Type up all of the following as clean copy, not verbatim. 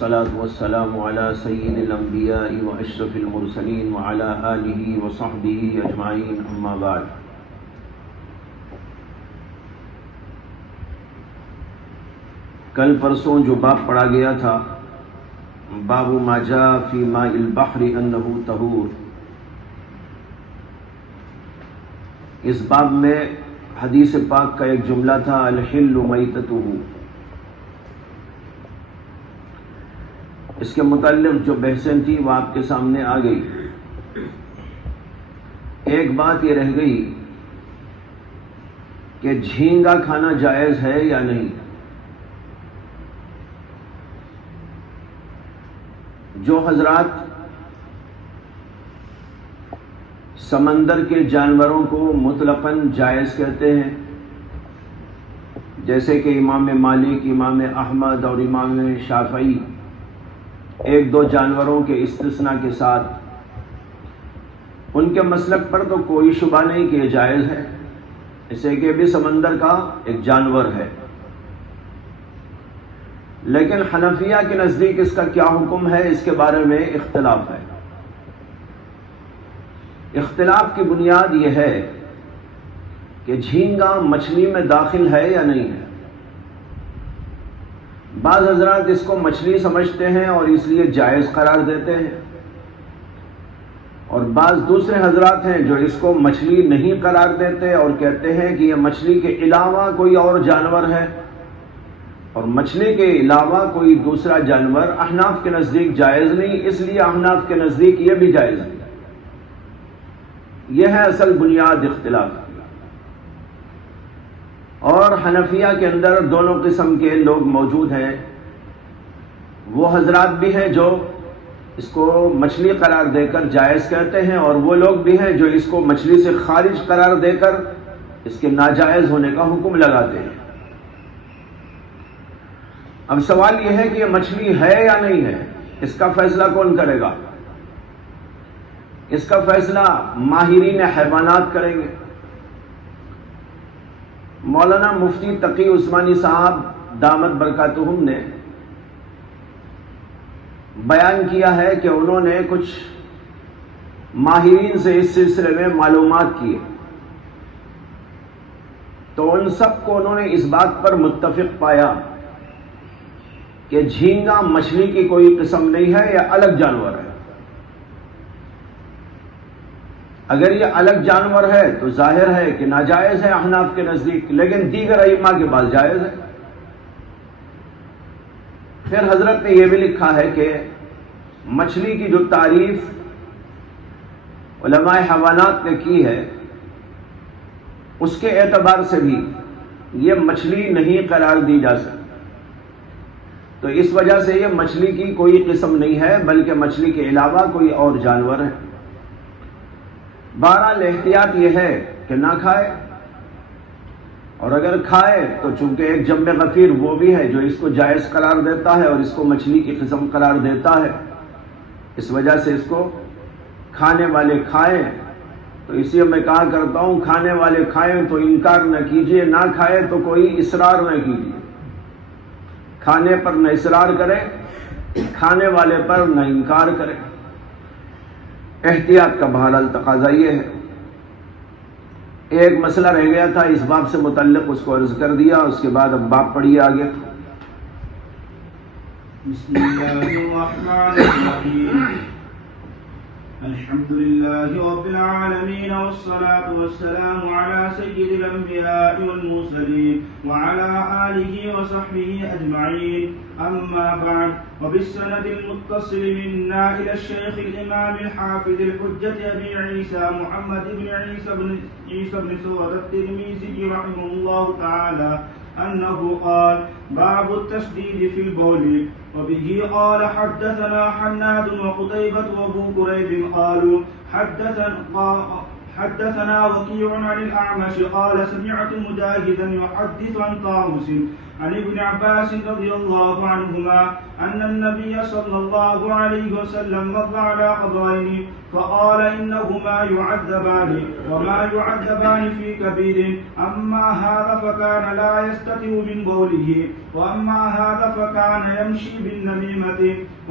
والصلاة والسلام على سيد الأنبياء وأشرف المرسلين وعلى آله وصحبه أجمعين أما بعد. کل پرسوں جو باب پڑھا گیا تھا، باب ما جاء فی ماء البحر انہ طہور، اس باب میں حدیث پاک کا ایک جملہ تھا الحل میتتہ. اس کے متعلق جو بحثیں تھی وہ آپ کے سامنے آ گئی. ایک بات یہ رہ گئی کہ جھینگا کھانا جائز ہے یا نہیں. جو حضرات سمندر کے جانوروں کو مطلقاً جائز کہتے ہیں، جیسے کہ امام مالک، امام احمد اور امام شافعی، ایک دو جانوروں کے استثناء کے ساتھ، ان کے مسلک پر تو کوئی شبہ نہیں کہ یہ جائز ہے، اسے کہ بھی سمندر کا ایک جانور ہے. لیکن حنفیہ کے نزدیک اس کا کیا حکم ہے، اس کے بارے میں اختلاف ہے. اختلاف کی بنیاد یہ ہے کہ جھینگا مچھلی میں داخل ہے یا نہیں ہے. بعض حضرات اس کو مچھلی سمجھتے ہیں اور اس لیے جائز قرار دیتے ہیں، اور بعض دوسرے حضرات ہیں جو اس کو مچھلی نہیں قرار دیتے اور کہتے ہیں کہ یہ مچھلی کے علاوہ کوئی اور جانور ہے، اور مچھلی کے علاوہ کوئی دوسرا جانور احناف کے نزدیک جائز نہیں، اس لیے احناف کے نزدیک یہ بھی جائز نہیں. یہ ہے اصل بنیاد اختلاف. اور حنفیہ کے اندر دونوں قسم کے لوگ موجود ہیں. وہ حضرات بھی ہیں جو اس کو مچھلی قرار دے کر جائز کہتے ہیں، اور وہ لوگ بھی ہیں جو اس کو مچھلی سے خارج قرار دے کر اس کے ناجائز ہونے کا حکم لگاتے ہیں. اب سوال یہ ہے کہ یہ مچھلی ہے یا نہیں ہے، اس کا فیصلہ کون کرے گا؟ اس کا فیصلہ ماہرین حیوانات کریں گے. مولانا مفتی تقی عثمانی صاحب دامت برکاتہم نے بیان کیا ہے کہ انہوں نے کچھ ماہرین سے اس سلسلے میں معلومات کی، تو ان سب کو انہوں نے اس بات پر متفق پایا کہ جھینگا مچھلی کی کوئی قسم نہیں ہے، یہ الگ جانور ہے. اگر یہ الگ جانور ہے تو ظاہر ہے کہ ناجائز ہے احناف کے نزدیک، لیکن دیگر ائمہ کے پاس جائز ہے. پھر حضرت نے یہ بھی لکھا ہے کہ مچھلی کی جو تعریف علماء حیوانات نے کی ہے، اس کے اعتبار سے بھی یہ مچھلی نہیں قرار دی جا سکتی. تو اس وجہ سے یہ مچھلی کی کوئی قسم نہیں ہے، بلکہ مچھلی کے علاوہ کوئی اور جانور ہے. بہرحال احتیاط یہ ہے کہ نہ کھائے، اور اگر کھائے تو چونکہ ایک جم غفیر وہ بھی ہے جو اس کو جائز قرار دیتا ہے اور اس کو مچھلی کی قسم قرار دیتا ہے، اس وجہ سے اس کو کھانے والے کھائیں. تو اس لیے میں کہا کرتا ہوں کھانے والے کھائیں تو انکار نہ کیجیے، نہ کھائے تو کوئی اصرار نہ کیجیے. کھانے پر نہ اصرار کرے، کھانے والے پر نہ انکار کرے. احتیاط کا بہرحال تقاضا یہ ہے. ایک مسئلہ رہ گیا تھا، اس باب سے متعلق اس کو عرض کر دیا، اس کے بعد اب باب پڑھیے آگے. بسم اللہ الرحمن الرحیم. الحمد لله رب العالمين والصلاة والسلام على سيد الأنبياء والمرسلين وعلى آله وصحبه أجمعين. أما بعد، وبالسند المتصل منا إلى الشيخ الإمام الحافظ الحجة أبي عيسى محمد بن عيسى بن سورة الترمذي رحمه الله تعالى أنه قال: باب التشديد في البول. وبه قال حدثنا حناد وقتيبة وابو كريب قالوا حدثنا وكيع عن الأعمش قال سمعت مجاهدا يحدث عن طاووس عن ابن عباس رضي الله عنهما أن النبي صلى الله عليه وسلم مر على قبرين فقال إنهما يعذبان وما يعذبان في كبير، أما هذا فكان لا يستتر من بوله وأما هذا فكان يمشي بالنميمة.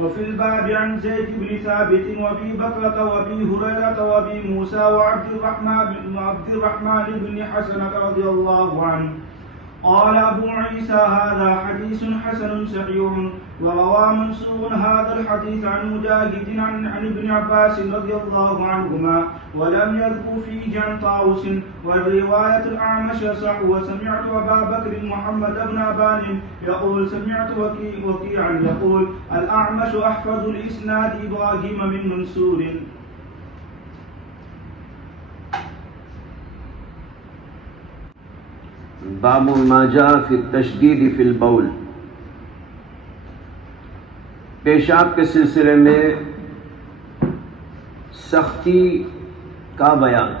وفي الباب عن زيد بن ثابت وأبي بكرة وأبي هريرة وأبي موسى وعبد الرحمن بن حسنة رضي الله عنه. قال أبو عيسى هذا حديث حسن صحيح. وروى منصور هذا الحديث عن مجاهد عن ابن عباس رضي الله عنهما ولم يذكر فيه عن طاووس. والرواية الأعمش صح. وسمعت أبا بكر محمد بن أبان يقول سمعت وكيعا يقول الأعمش أحفظ لإسناد إبراهيم من منصور. باب ما جاء فی التشدید فی البول، پیشاب کے سلسلے میں سختی کا بیان،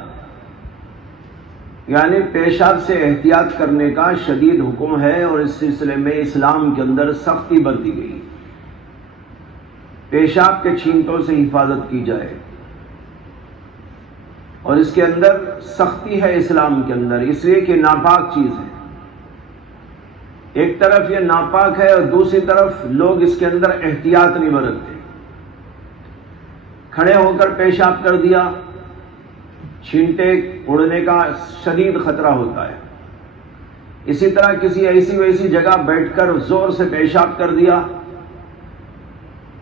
یعنی پیشاب سے احتیاط کرنے کا شدید حکم ہے اور اس سلسلے میں اسلام کے اندر سختی برتی گئی، پیشاب کے چھینٹوں سے حفاظت کی جائے اور اس کے اندر سختی ہے اسلام کے اندر، اس لیے کہ ناپاک چیز ہے، ایک طرف یہ ناپاک ہے اور دوسری طرف لوگ اس کے اندر احتیاط نہیں برتتے، کھڑے ہو کر پیشاب کر دیا، چھینٹے اڑنے کا شدید خطرہ ہوتا ہے، اسی طرح کسی ایسی ویسی جگہ بیٹھ کر زور سے پیشاب کر دیا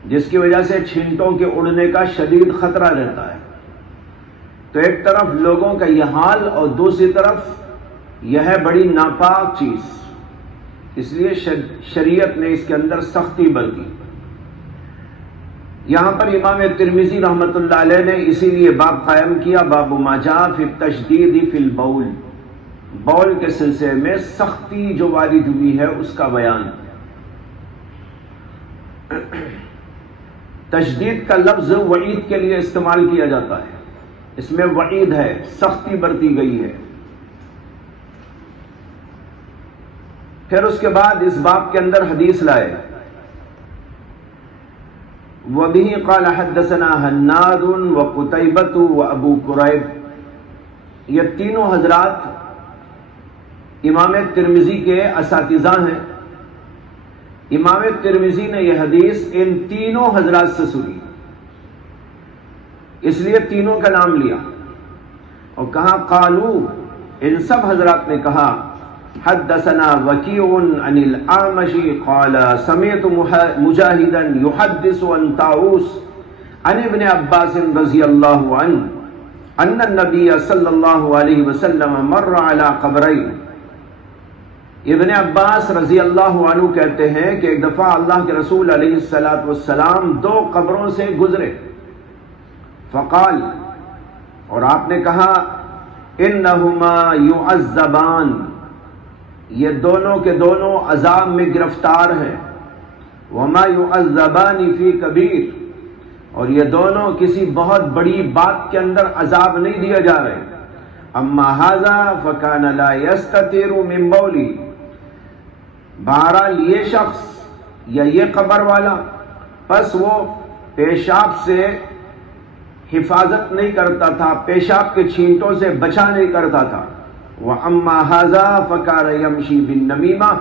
جس کی وجہ سے چھینٹوں کے اڑنے کا شدید خطرہ رہتا ہے، تو ایک طرف لوگوں کا یہ حال اور دوسری طرف یہ ہے بڑی ناپاک چیز، اس لیے شریعت نے اس کے اندر سختی برتی۔ یہاں پر امام ترمذی رحمۃ اللہ علیہ نے اسی لیے باب قائم کیا، باب ما جاء فی التشدید فی البول، بول کے سلسلے میں سختی جو وارد ہوئی ہے اس کا بیان۔ تشدید کا لفظ وعید کے لیے استعمال کیا جاتا ہے، اس میں وعید ہے، سختی برتی گئی ہے۔ پھر اس کے بعد اس باب کے اندر حدیث لائے، وَبِهِ قَالَ حَدَّثَنَا حَنَّادٌ وَقُتَيْبَةُ وَأَبُو قُرَيْب، یہ تینوں حضرات امام ترمذی کے اساتذہ ہیں، امام ترمذی نے یہ حدیث ان تینوں حضرات سے سنی، اس لیے تینوں کا نام لیا اور کہا قالو، ان سب حضرات نے کہا حدثنا وکیع عن الاعمش قال سمعت مجاہدا یحدث عن طاووس عن ابن عباس رضی اللہ عنہ ان النبی صلی اللہ علیہ وسلم مر على قبرین۔ ابن عباس رضی اللہ عنہ کہتے ہیں کہ ایک دفعہ اللہ کے رسول علیہ السلام دو قبروں سے گزرے، فقال، اور آپ نے کہا انہما یعذبان، یہ دونوں کے دونوں عذاب میں گرفتار ہیں، وما یعذبان فی کبیر، اور یہ دونوں کسی بہت بڑی بات کے اندر عذاب نہیں دیا جا رہے، اما ھذا فکان لا یستتر من بولی، بہرحال یہ شخص یا یہ قبر والا پس وہ پیشاب سے حفاظت نہیں کرتا تھا، پیشاب کے چھینٹوں سے بچا نہیں کرتا تھا، وَأَمَّا هَذَا فَكَانَ يَمْشِي بِالنَّمِيمَةِ،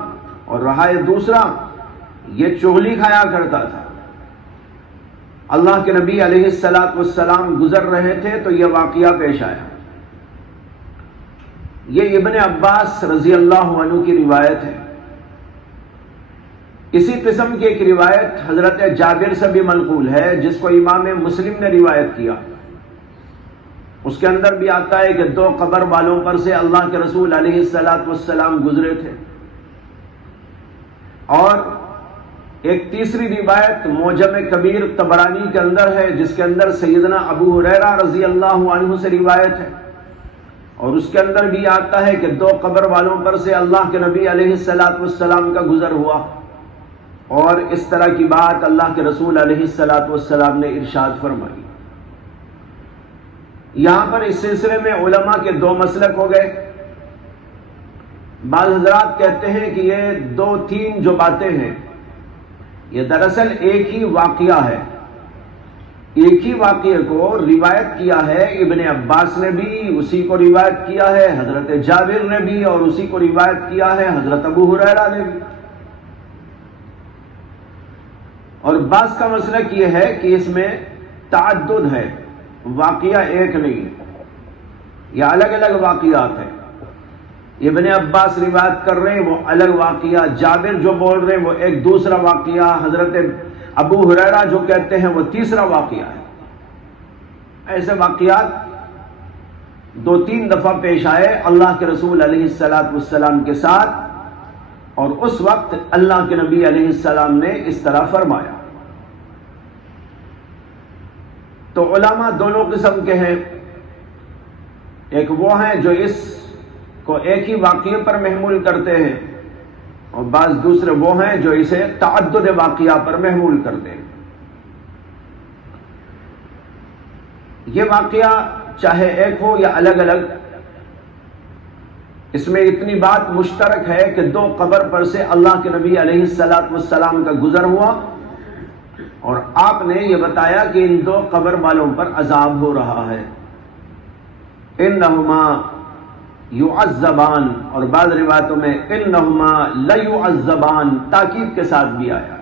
اور رہا یہ دوسرا یہ چغلی کھایا کرتا تھا۔ اللہ کے نبی علیہ السلام گزر رہے تھے تو یہ واقعہ پیش آیا۔ یہ ابن عباس رضی اللہ عنہ کی روایت ہے۔ اسی قسم کی ایک روایت حضرت جابر سے بھی منقول ہے جس کو امام مسلم نے روایت کیا، اس کے اندر بھی آتا ہے کہ دو قبر والوں پر سے اللہ کے رسول علیہ السلام گزرے تھے۔ اور ایک تیسری روایت معجم کبیر طبرانی کے اندر ہے جس کے اندر سیدنا ابو ہریرہ رضی اللہ عنہ سے روایت ہے، اور اس کے اندر بھی آتا ہے کہ دو قبر والوں پر سے اللہ کے نبی علیہ السلام کا گزر ہوا، اور اس طرح کی بات اللہ کے رسول علیہ السلام نے ارشاد فرمائی۔ یہاں پر اس سلسلے میں علماء کے دو مسلک ہو گئے۔ بعض حضرات کہتے ہیں کہ یہ دو تین جو باتیں ہیں یہ دراصل ایک ہی واقعہ ہے. ایک ہی واقعے کو روایت کیا ہے ابن عباس نے بھی، اسی کو روایت کیا ہے حضرت جابر نے بھی، اور اسی کو روایت کیا ہے حضرت ابو ہریرہ نے بھی. اور بعض کا مسلک یہ ہے کہ اس میں تعدد ہے، واقعہ ایک نہیں ہے، یہ الگ الگ واقعات ہیں. ابن عباس روایت کر رہے ہیں وہ الگ واقعہ، جابر جو بول رہے ہیں وہ ایک دوسرا واقعہ، حضرت ابو ہریرہ جو کہتے ہیں وہ تیسرا واقعہ ہے. ایسے واقعات 2-3 دفعہ پیش آئے اللہ کے رسول علیہ السلام کے ساتھ، اور اس وقت اللہ کے نبی علیہ السلام نے اس طرح فرمایا. تو علماء دونوں قسم کے ہیں، ایک وہ ہیں جو اس کو ایک ہی واقعے پر محمول کرتے ہیں، اور بعض دوسرے وہ ہیں جو اسے تعدد واقعہ پر محمول کرتے ہیں. یہ واقعہ چاہے ایک ہو یا الگ الگ، اس میں اتنی بات مشترک ہے کہ 2 قبر پر سے اللہ کے نبی علیہ السلام کا گزر ہوا، اور آپ نے یہ بتایا کہ ان 2 قبر والوں پر عذاب ہو رہا ہے. انہما یعذبان، اور بعض روایتوں میں انہما لیعذبان تاکید کے ساتھ بھی آیا.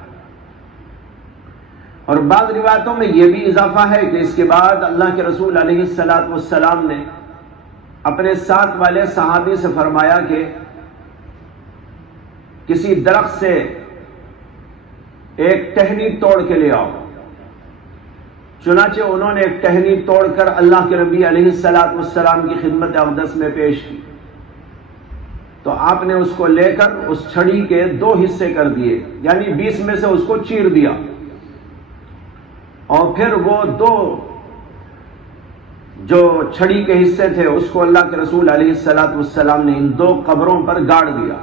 اور بعض روایتوں میں یہ بھی اضافہ ہے کہ اس کے بعد اللہ کے رسول علیہ السلام نے اپنے ساتھ والے صحابی سے فرمایا کہ کسی درخت سے ایک ٹہنی توڑ کے لے آؤ. چنانچہ انہوں نے ایک ٹہنی توڑ کر اللہ کے نبی علیہ السلام کی خدمت اقدس میں پیش کی. تو آپ نے اس کو لے کر اس چھڑی کے 2 حصے کر دیے، یعنی 20 میں سے اس کو چیر دیا، اور پھر وہ 2 جو چھڑی کے حصے تھے اس کو اللہ کے رسول علیہ السلام نے ان 2 قبروں پر گاڑ دیا.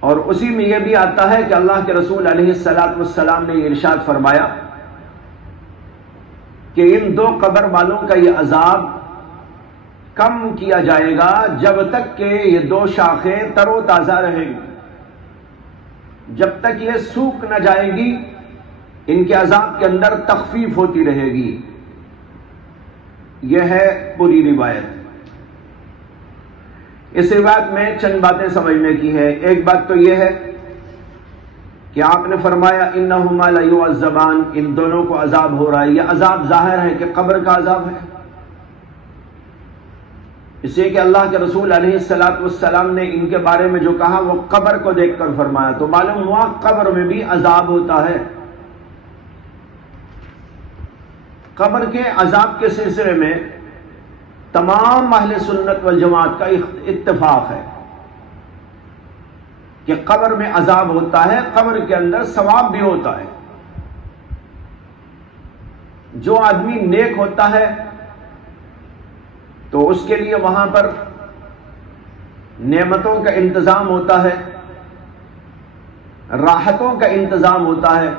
اور اسی میں یہ بھی آتا ہے کہ اللہ کے رسول علیہ السلام نے یہ ارشاد فرمایا کہ ان 2 قبر والوں کا یہ عذاب کم کیا جائے گا جب تک کہ یہ 2 شاخیں تر و تازہ رہیں گی. جب تک یہ سوکھ نہ جائے گی ان کے عذاب کے اندر تخفیف ہوتی رہے گی. یہ ہے پوری روایت. اس روایت میں چند باتیں سمجھنے کی ہے. ایک بات تو یہ ہے کہ آپ نے فرمایا انہما لیعذبان، ان دونوں کو عذاب ہو رہا ہے. یہ عذاب ظاہر ہے کہ قبر کا عذاب ہے، اس لیے کہ اللہ کے رسول علیہ السلام نے ان کے بارے میں جو کہا وہ قبر کو دیکھ کر فرمایا، تو معلوم ہوا قبر میں بھی عذاب ہوتا ہے. قبر کے عذاب کے سلسلے میں تمام اہل سنت والجماعت کا اتفاق ہے کہ قبر میں عذاب ہوتا ہے، قبر کے اندر ثواب بھی ہوتا ہے. جو آدمی نیک ہوتا ہے تو اس کے لیے وہاں پر نعمتوں کا انتظام ہوتا ہے، راحتوں کا انتظام ہوتا ہے،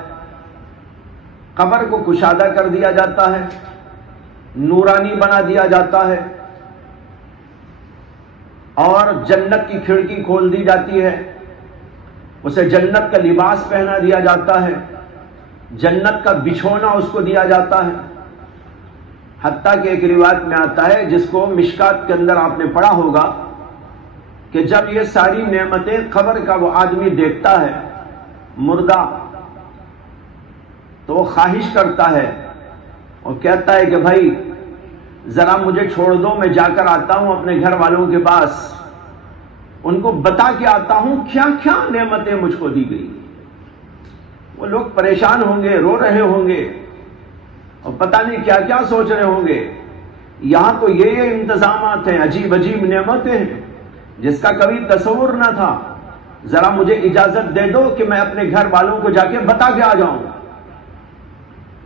قبر کو کشادہ کر دیا جاتا ہے، نورانی بنا دیا جاتا ہے، اور جنت کی کھڑکی کھول دی جاتی ہے، اسے جنت کا لباس پہنا دیا جاتا ہے، جنت کا بچھونا اس کو دیا جاتا ہے. حتیٰ کہ ایک روایت میں آتا ہے جس کو مشکات کے اندر آپ نے پڑھا ہوگا کہ جب یہ ساری نعمتیں قبر کا وہ آدمی دیکھتا ہے مردہ تو وہ خواہش کرتا ہے اور کہتا ہے کہ بھائی ذرا مجھے چھوڑ دو، میں جا کر آتا ہوں اپنے گھر والوں کے پاس، ان کو بتا کے آتا ہوں کیا کیا نعمتیں مجھ کو دی گئی. وہ لوگ پریشان ہوں گے، رو رہے ہوں گے، اور پتہ نہیں کیا کیا سوچ رہے ہوں گے. یہاں تو یہ انتظامات ہیں، عجیب عجیب نعمتیں ہیں جس کا کبھی تصور نہ تھا. ذرا مجھے اجازت دے دو کہ میں اپنے گھر والوں کو جا کے بتا کے آ جاؤں.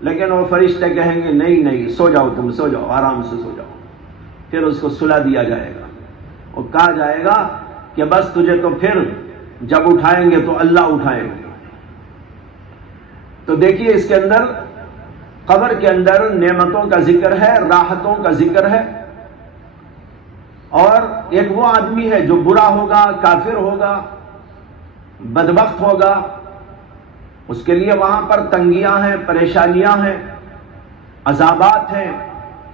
لیکن وہ فرشتے کہیں گے نہیں نہیں، سو جاؤ، تم سو جاؤ، آرام سے سو جاؤ. پھر اس کو سلا دیا جائے گا اور کہا جائے گا کہ بس تجھے تو پھر جب اٹھائیں گے تو اللہ اٹھائیں گے. تو دیکھیے اس کے اندر قبر کے اندر نعمتوں کا ذکر ہے، راحتوں کا ذکر ہے. اور ایک وہ آدمی ہے جو برا ہوگا، کافر ہوگا، بدبخت ہوگا، اس کے لیے وہاں پر تنگیاں ہیں، پریشانیاں ہیں، عذابات ہیں،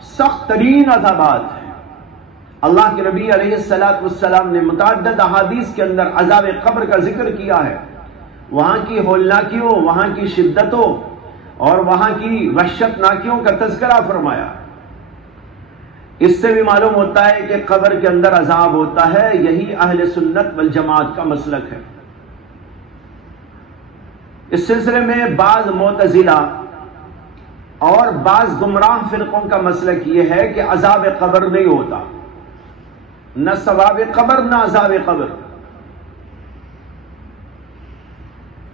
سخت ترین عذابات ہیں۔ اللہ کے نبی علیہ السلام نے متعدد احادیث کے اندر عذاب قبر کا ذکر کیا ہے، وہاں کی ہولناکیوں، وہاں کی شدتوں اور وہاں کی وحشت ناکیوں کا تذکرہ فرمایا۔ اس سے بھی معلوم ہوتا ہے کہ قبر کے اندر عذاب ہوتا ہے، یہی اہل سنت والجماعت کا مسلک ہے۔ اس سلسلے میں بعض معتزلہ اور بعض گمراہ فرقوں کا مسلک یہ ہے کہ عذاب قبر نہیں ہوتا، نہ ثواب قبر نہ عذاب قبر۔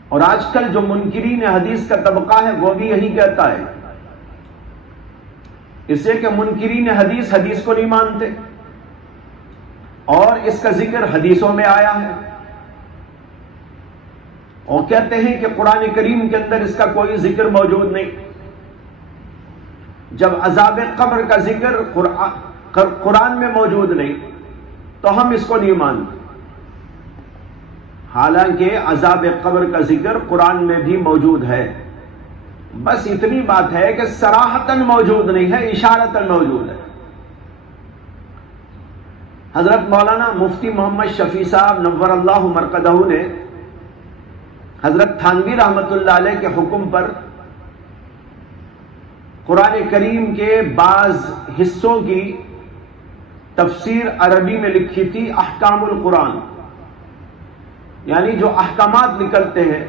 اور آج کل جو منکرین حدیث کا طبقہ ہے وہ بھی یہی کہتا ہے، اس لیے کہ منکرین حدیث حدیث کو نہیں مانتے اور اس کا ذکر حدیثوں میں آیا ہے، اور کہتے ہیں کہ قرآن کریم کے اندر اس کا کوئی ذکر موجود نہیں۔ جب عذاب قبر کا ذکر قرآن میں موجود نہیں تو ہم اس کو نہیں مانتے، حالانکہ عذاب قبر کا ذکر قرآن میں بھی موجود ہے، بس اتنی بات ہے کہ صراحتاً موجود نہیں ہے، اشارتاً موجود ہے۔ حضرت مولانا مفتی محمد شفیع صاحب نور اللہ مرقدہ نے حضرت تھانوی رحمۃ اللہ علیہ کے حکم پر قرآن کریم کے بعض حصوں کی تفسیر عربی میں لکھی تھی، احکام القرآن، یعنی جو احکامات نکلتے ہیں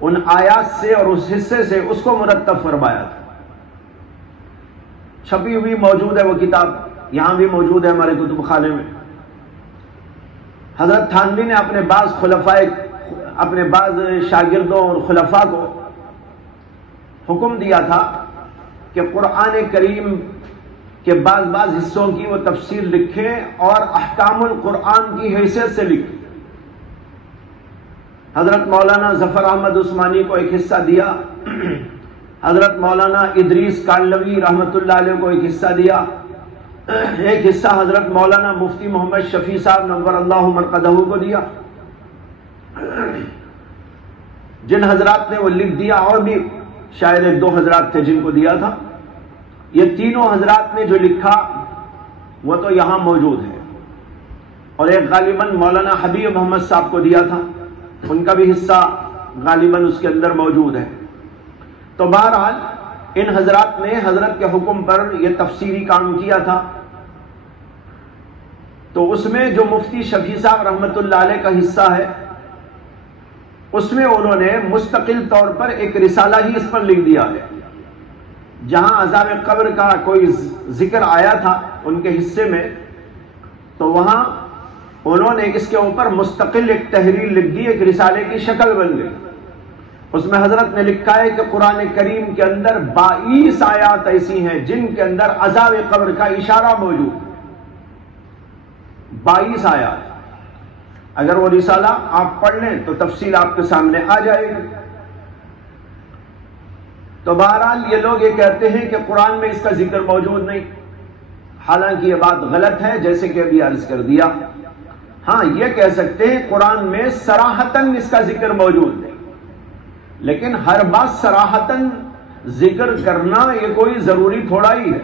ان آیات سے اور اس حصے سے، اس کو مرتب فرمایا تھا۔ چھپی ہوئی موجود ہے وہ کتاب، یہاں بھی موجود ہے ہمارے کتب خانے میں۔ حضرت تھانوی نے اپنے بعض شاگردوں اور خلفاء کو حکم دیا تھا کہ قرآن کریم کے بعض حصوں کی وہ تفسیر لکھیں اور احکام القرآن کی حیثیت سے لکھیں۔ حضرت مولانا ظفر احمد عثمانی کو ایک حصہ دیا، حضرت مولانا ادریس کالوی رحمۃ اللہ علیہ کو ایک حصہ دیا، ایک حصہ حضرت مولانا مفتی محمد شفیع صاحب نور اللہ مرقدہ کو دیا۔ جن حضرات نے وہ لکھ دیا، اور بھی شاید 1-2 حضرات تھے جن کو دیا تھا، یہ تینوں حضرات نے جو لکھا وہ تو یہاں موجود ہے، اور ایک غالباً مولانا حبیب محمد صاحب کو دیا تھا، ان کا بھی حصہ غالباً اس کے اندر موجود ہے۔ تو بہرحال ان حضرات نے حضرت کے حکم پر یہ تفسیری کام کیا تھا۔ تو اس میں جو مفتی شفیع صاحب رحمۃ اللہ علیہ کا حصہ ہے، اس میں انہوں نے مستقل طور پر ایک رسالہ ہی اس پر لکھ دیا ہے۔ جہاں عذاب قبر کا کوئی ذکر آیا تھا ان کے حصے میں، تو وہاں انہوں نے اس کے اوپر مستقل ایک تحریر لکھ دی، ایک رسالے کی شکل بن گئی۔ اس میں حضرت نے لکھا ہے کہ قرآن کریم کے اندر 22 آیات ایسی ہیں جن کے اندر عذاب قبر کا اشارہ موجود ہے۔ 22 آیات، اگر وہ رسالہ آپ پڑھ لیں تو تفصیل آپ کے سامنے آ جائے گی۔ تو بہرحال یہ لوگ یہ کہتے ہیں کہ قرآن میں اس کا ذکر موجود نہیں، حالانکہ یہ بات غلط ہے، جیسے کہ ابھی عرض کر دیا۔ ہاں یہ کہہ سکتے ہیں قرآن میں صراحتاً اس کا ذکر موجود نہیں، لیکن ہر بات صراحتاً ذکر کرنا یہ کوئی ضروری تھوڑا ہی ہے۔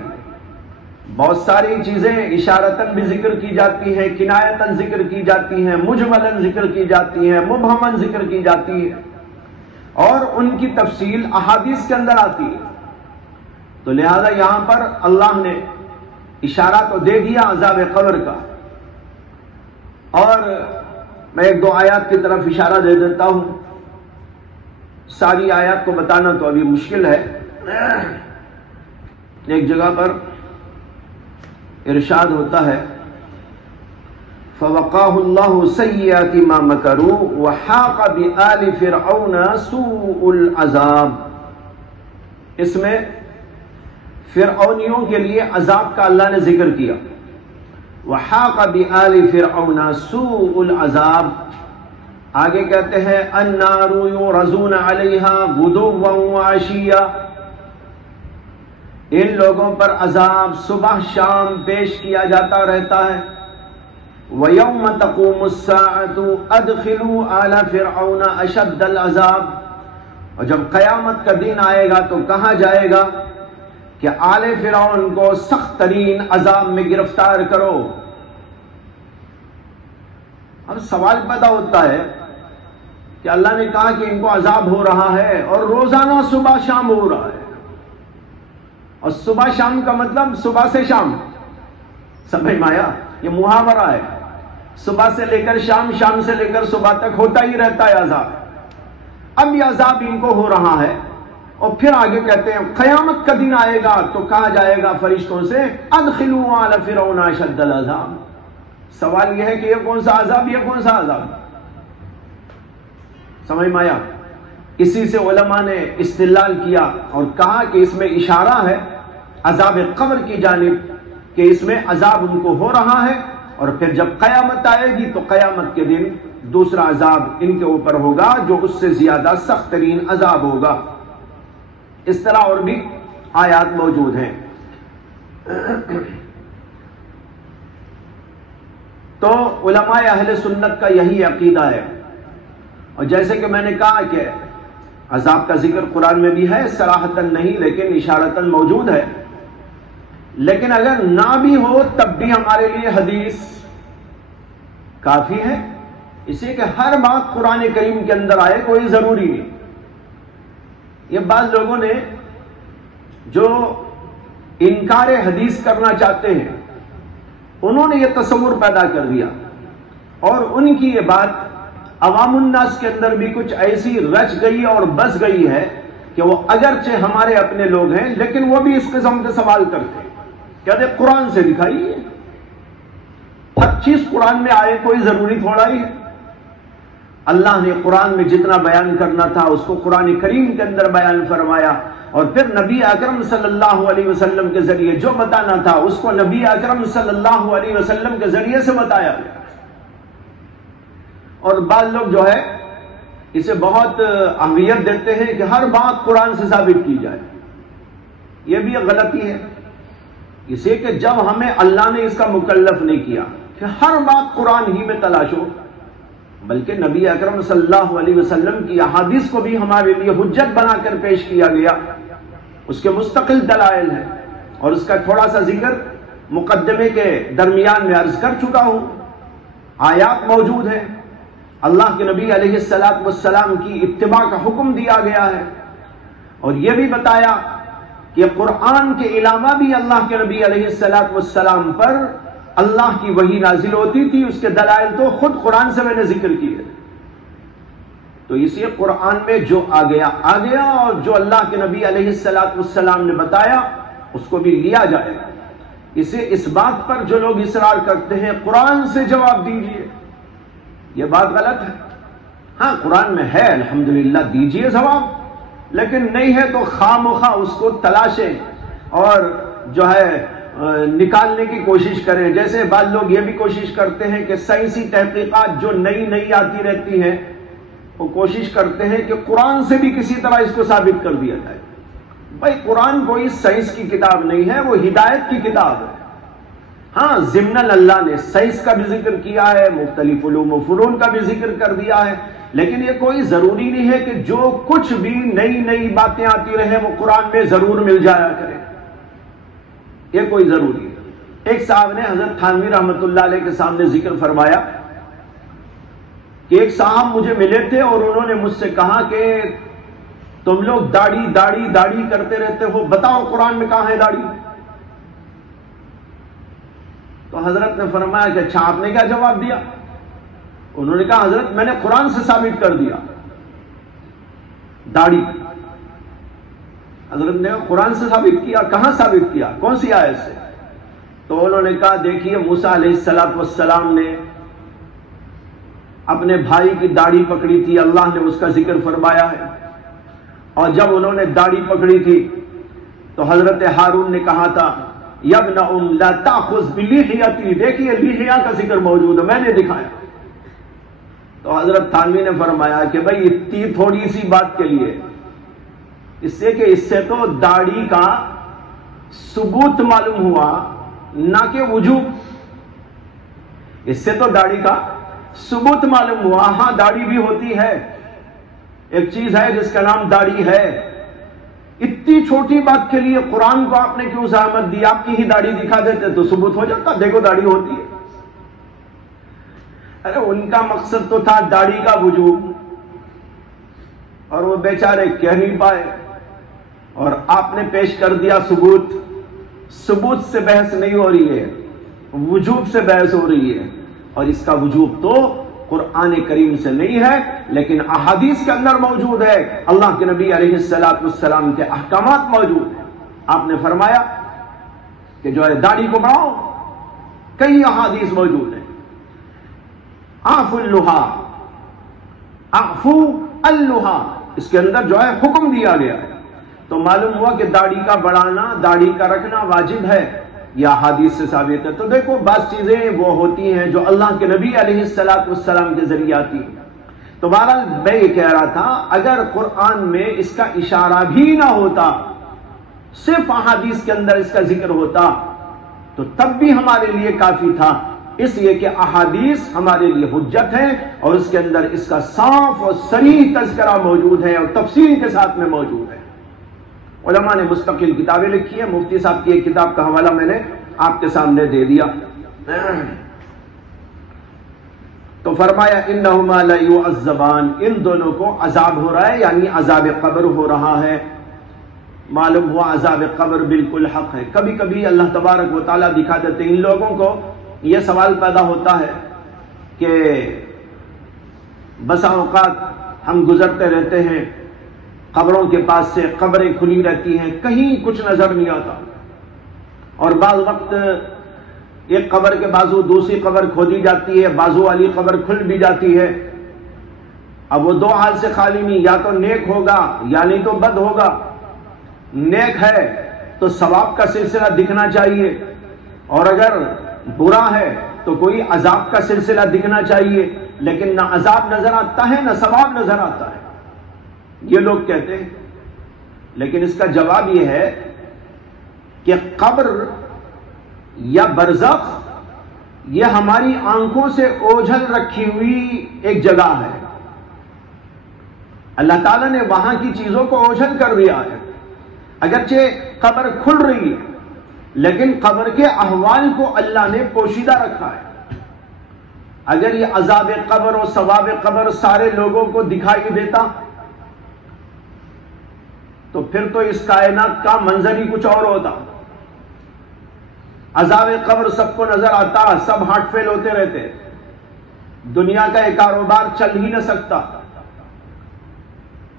بہت ساری چیزیں اشارتاً بھی ذکر کی جاتی ہیں، کنایتاً ذکر کی جاتی ہیں، مجملاً ذکر کی جاتی ہیں، مبہماً ذکر کی جاتی ہے، اور ان کی تفصیل احادیث کے اندر آتی ہے۔ تو لہذا یہاں پر اللہ نے اشارہ تو دے دیا عذاب قبر کا، اور میں 1-2 آیات کی طرف اشارہ دے دیتا ہوں۔ ساری آیات کو بتانا تو ابھی مشکل ہے۔ ایک جگہ پر ارشاد ہوتا ہے فَوَقَاهُ اللَّهُ سَيِّئَاتِ مَا مَكَرُوا وَحَاقَ بِآلِ فِرْعَوْنَ سُوءُ الْعَذَابِ۔ اس میں فرعونیوں کے لیے عذاب کا اللہ نے ذکر کیا۔ وَحَاقَ بِآلِ فِرْعَوْنَ سُوءُ الْعَذَابِ، آگے کہتے ہیں النَّارُ يُعْرَضُونَ عَلَيْهَا غُدُوًّا وَعَشِيًّا، ان لوگوں پر عذاب صبح شام پیش کیا جاتا رہتا ہے۔ وَيَوْمَ تَقُومُ السَّاعَةُ أَدْخِلُوا آلَ فِرْعَوْنَ أَشَدَّ الْعَذَابِ، اور جب قیامت کا دن آئے گا تو کہا جائے گا کہ آل فرعون کو سخت ترین عذاب میں گرفتار کرو۔ اب سوال پیدا ہوتا ہے کہ اللہ نے کہا کہ ان کو عذاب ہو رہا ہے اور روزانہ صبح شام ہو رہا ہے، اور صبح شام کا مطلب صبح سے شام، سمجھ میں آیا؟ یہ محاورہ ہے، صبح سے لے کر شام، شام سے لے کر صبح تک ہوتا ہی رہتا ہے عذاب۔ اب یہ عذاب ان کو ہو رہا ہے، اور پھر آگے کہتے ہیں قیامت کا دن آئے گا تو کہا جائے گا فرشتوں سے ادخلوا آل فرعون اشد العذاب۔ سوال یہ ہے کہ یہ کون سا عذاب، یہ کون سا عذاب؟ سمجھ میں آیا؟ اسی سے علماء نے استدلال کیا اور کہا کہ اس میں اشارہ ہے عذاب قبر کی جانب، کہ اس میں عذاب ان کو ہو رہا ہے، اور پھر جب قیامت آئے گی تو قیامت کے دن دوسرا عذاب ان کے اوپر ہوگا جو اس سے زیادہ سخت ترین عذاب ہوگا۔ اس طرح اور بھی آیات موجود ہیں۔ تو علماء اہل سنت کا یہی عقیدہ ہے، اور جیسے کہ میں نے کہا کہ عذاب کا ذکر قرآن میں بھی ہے، صراحتاً نہیں لیکن اشارتاً موجود ہے، لیکن اگر نہ بھی ہو تب بھی ہمارے لیے حدیث کافی ہے، اسے کہ ہر بات قرآن کریم کے اندر آئے کوئی ضروری نہیں۔ یہ بعض لوگوں نے جو انکار حدیث کرنا چاہتے ہیں انہوں نے یہ تصور پیدا کر دیا، اور ان کی یہ بات عوام الناس کے اندر بھی کچھ ایسی رچ گئی اور بس گئی ہے کہ وہ اگرچہ ہمارے اپنے لوگ ہیں لیکن وہ بھی اس قسم کے سوال کرتے ہیں، کہتے قرآن سے دکھائیے، ہر چیز قرآن میں آئے کوئی ضروری تھوڑا ہی ہے۔ اللہ نے قرآن میں جتنا بیان کرنا تھا اس کو قرآن کریم کے اندر بیان فرمایا، اور پھر نبی اکرم صلی اللہ علیہ وسلم کے ذریعے جو بتانا تھا اس کو نبی اکرم صلی اللہ علیہ وسلم کے ذریعے سے بتایا گیا۔ اور بعض لوگ جو ہے اسے بہت اہمیت دیتے ہیں کہ ہر بات قرآن سے ثابت کی جائے، یہ بھی ایک غلطی ہے، اسے کہ جب ہمیں اللہ نے اس کا مکلف نہیں کیا کہ ہر بات قرآن ہی میں تلاش ہو، بلکہ نبی اکرم صلی اللہ علیہ وسلم کی احادیث کو بھی ہمارے لیے حجت بنا کر پیش کیا گیا، اس کے مستقل دلائل ہیں، اور اس کا تھوڑا سا ذکر مقدمے کے درمیان میں عرض کر چکا ہوں۔ آیات موجود ہیں، اللہ کے نبی علیہ السلام کی اتباع کا حکم دیا گیا ہے، اور یہ بھی بتایا کہ قرآن کے علاوہ بھی اللہ کے نبی علیہ السلام پر اللہ کی وحی نازل ہوتی تھی، اس کے دلائل تو خود قرآن سے میں نے ذکر کیے۔ تو اسی قرآن میں جو آ گیا اور جو اللہ کے نبی علیہ السلام نے بتایا اس کو بھی لیا جائے۔ اسے اس بات پر جو لوگ اصرار کرتے ہیں قرآن سے جواب دیجئے، یہ بات غلط ہے۔ ہاں قرآن میں ہے الحمدللہ، دیجئے جواب، لیکن نہیں ہے تو خواہ مخواہ اس کو تلاشیں اور جو ہے نکالنے کی کوشش کریں۔ جیسے بعض لوگ یہ بھی کوشش کرتے ہیں کہ سائنسی تحقیقات جو نئی آتی رہتی ہیں وہ کوشش کرتے ہیں کہ قرآن سے بھی کسی طرح اس کو ثابت کر دیا جائے۔ بھائی قرآن کوئی سائنس کی کتاب نہیں ہے، وہ ہدایت کی کتاب ہے۔ ہاں ضمناً اللہ نے سائنس کا بھی ذکر کیا ہے، مختلف علوم و فنون کا بھی ذکر کر دیا ہے، لیکن یہ کوئی ضروری نہیں ہے کہ جو کچھ بھی نئی باتیں آتی رہے وہ قرآن میں ضرور مل جایا کرے، یہ کوئی ضروری ہے۔ ایک صاحب نے حضرت تھانوی رحمۃ اللہ علیہ کے سامنے ذکر فرمایا کہ ایک صاحب مجھے ملے تھے اور انہوں نے مجھ سے کہا کہ تم لوگ داڑھی کرتے رہتے ہو، بتاؤ قرآن میں کہاں ہے داڑھی؟ تو حضرت نے فرمایا کہ اچھا آپ نے کیا جواب دیا؟ انہوں نے کہا حضرت میں نے قرآن سے ثابت کر دیا داڑھی۔ حضرت نے قرآن سے ثابت کیا؟ کہاں ثابت کیا، کون سی آیت سے؟ تو انہوں نے کہا دیکھیے موسیٰ علیہ السلام نے اپنے بھائی کی داڑھی پکڑی تھی، اللہ نے اس کا ذکر فرمایا ہے، اور جب انہوں نے داڑھی پکڑی تھی تو حضرت ہارون نے کہا تھا یا ابن ام لا تاخذ بلیحیتی، دیکھیے لیحیہ کا ذکر موجود ہے، میں نے دکھایا۔ تو حضرت تھانوی نے فرمایا کہ بھائی اتنی تھوڑی سی بات کے لیے اس سے تو داڑھی کا ثبوت معلوم ہوا نہ کہ وجوب، اس سے تو داڑھی کا ثبوت معلوم ہوا۔ ہاں داڑھی بھی ہوتی ہے ایک چیز ہے جس کا نام داڑھی ہے. اتنی چھوٹی بات کے لیے قرآن کو آپ نے کیوں زحمت دی؟ آپ کی ہی داڑھی دکھا دیتے تو ثبوت ہو جاتا، دیکھو داڑھی ہوتی ہے. ارے ان کا مقصد تو تھا داڑھی کا وجوب، اور وہ بیچارے کہہ نہیں پائے، اور آپ نے پیش کر دیا ثبوت. ثبوت سے بحث نہیں ہو رہی ہے، وجوب سے بحث ہو رہی ہے. اور اس کا وجوب تو قرآن کریم سے نہیں ہے لیکن احادیث کے اندر موجود ہے. اللہ کے نبی علیہ السلام کے احکامات موجود ہیں. آپ نے فرمایا کہ جو ہے داڑھی کو بڑھاؤ، کئی احادیث موجود ہیں. اعفوا اللحى، اعفوا اللحى، اس کے اندر جو ہے حکم دیا گیا ہے. تو معلوم ہوا کہ داڑھی کا بڑھانا، داڑھی کا رکھنا واجب ہے، یہ احادیث سے ثابت ہے. تو دیکھو بعض چیزیں وہ ہوتی ہیں جو اللہ کے نبی علیہ السلام کے ذریعے آتی ہیں. تو بہرحال میں یہ کہہ رہا تھا اگر قرآن میں اس کا اشارہ بھی نہ ہوتا، صرف احادیث کے اندر اس کا ذکر ہوتا تو تب بھی ہمارے لیے کافی تھا. اس لیے کہ احادیث ہمارے لیے حجت ہیں اور اس کے اندر اس کا صاف اور صریح تذکرہ موجود ہے اور تفصیل کے ساتھ میں موجود ہے. علماء نے مستقل کتابیں لکھی ہیں. مفتی صاحب کی ایک کتاب کا حوالہ میں نے آپ کے سامنے دے دیا. تو فرمایا انہما لیعذبان، ان دونوں کو عذاب ہو رہا ہے، یعنی عذاب قبر ہو رہا ہے. معلوم ہوا عذاب قبر بالکل حق ہے. کبھی کبھی اللہ تبارک و تعالیٰ دکھا دیتے. ان لوگوں کو یہ سوال پیدا ہوتا ہے کہ بسا اوقات ہم گزرتے رہتے ہیں قبروں کے پاس سے، قبریں کھلی رہتی ہیں، کہیں کچھ نظر نہیں آتا، اور بعض وقت ایک قبر کے بازو دوسری قبر کھودی جاتی ہے، بازو والی قبر کھل بھی جاتی ہے. اب وہ دو حال سے خالی نہیں، یا تو نیک ہوگا یا نہیں تو بد ہوگا. نیک ہے تو ثواب کا سلسلہ دکھنا چاہیے، اور اگر برا ہے تو کوئی عذاب کا سلسلہ دکھنا چاہیے. لیکن نہ عذاب نظر آتا ہے نہ ثواب نظر آتا ہے، یہ لوگ کہتے ہیں. لیکن اس کا جواب یہ ہے کہ قبر یا برزخ یہ ہماری آنکھوں سے اوجھل رکھی ہوئی ایک جگہ ہے. اللہ تعالیٰ نے وہاں کی چیزوں کو اوجھل کر دیا ہے. اگرچہ قبر کھل رہی ہے لیکن قبر کے احوال کو اللہ نے پوشیدہ رکھا ہے. اگر یہ عذاب قبر اور ثواب قبر سارے لوگوں کو دکھائی دیتا تو پھر تو اس کائنات کا منظر ہی کچھ اور ہوتا. عذاب قبر سب کو نظر آتا، سب ہارٹ فیل ہوتے رہتے، دنیا کا یہ کاروبار چل ہی نہ سکتا،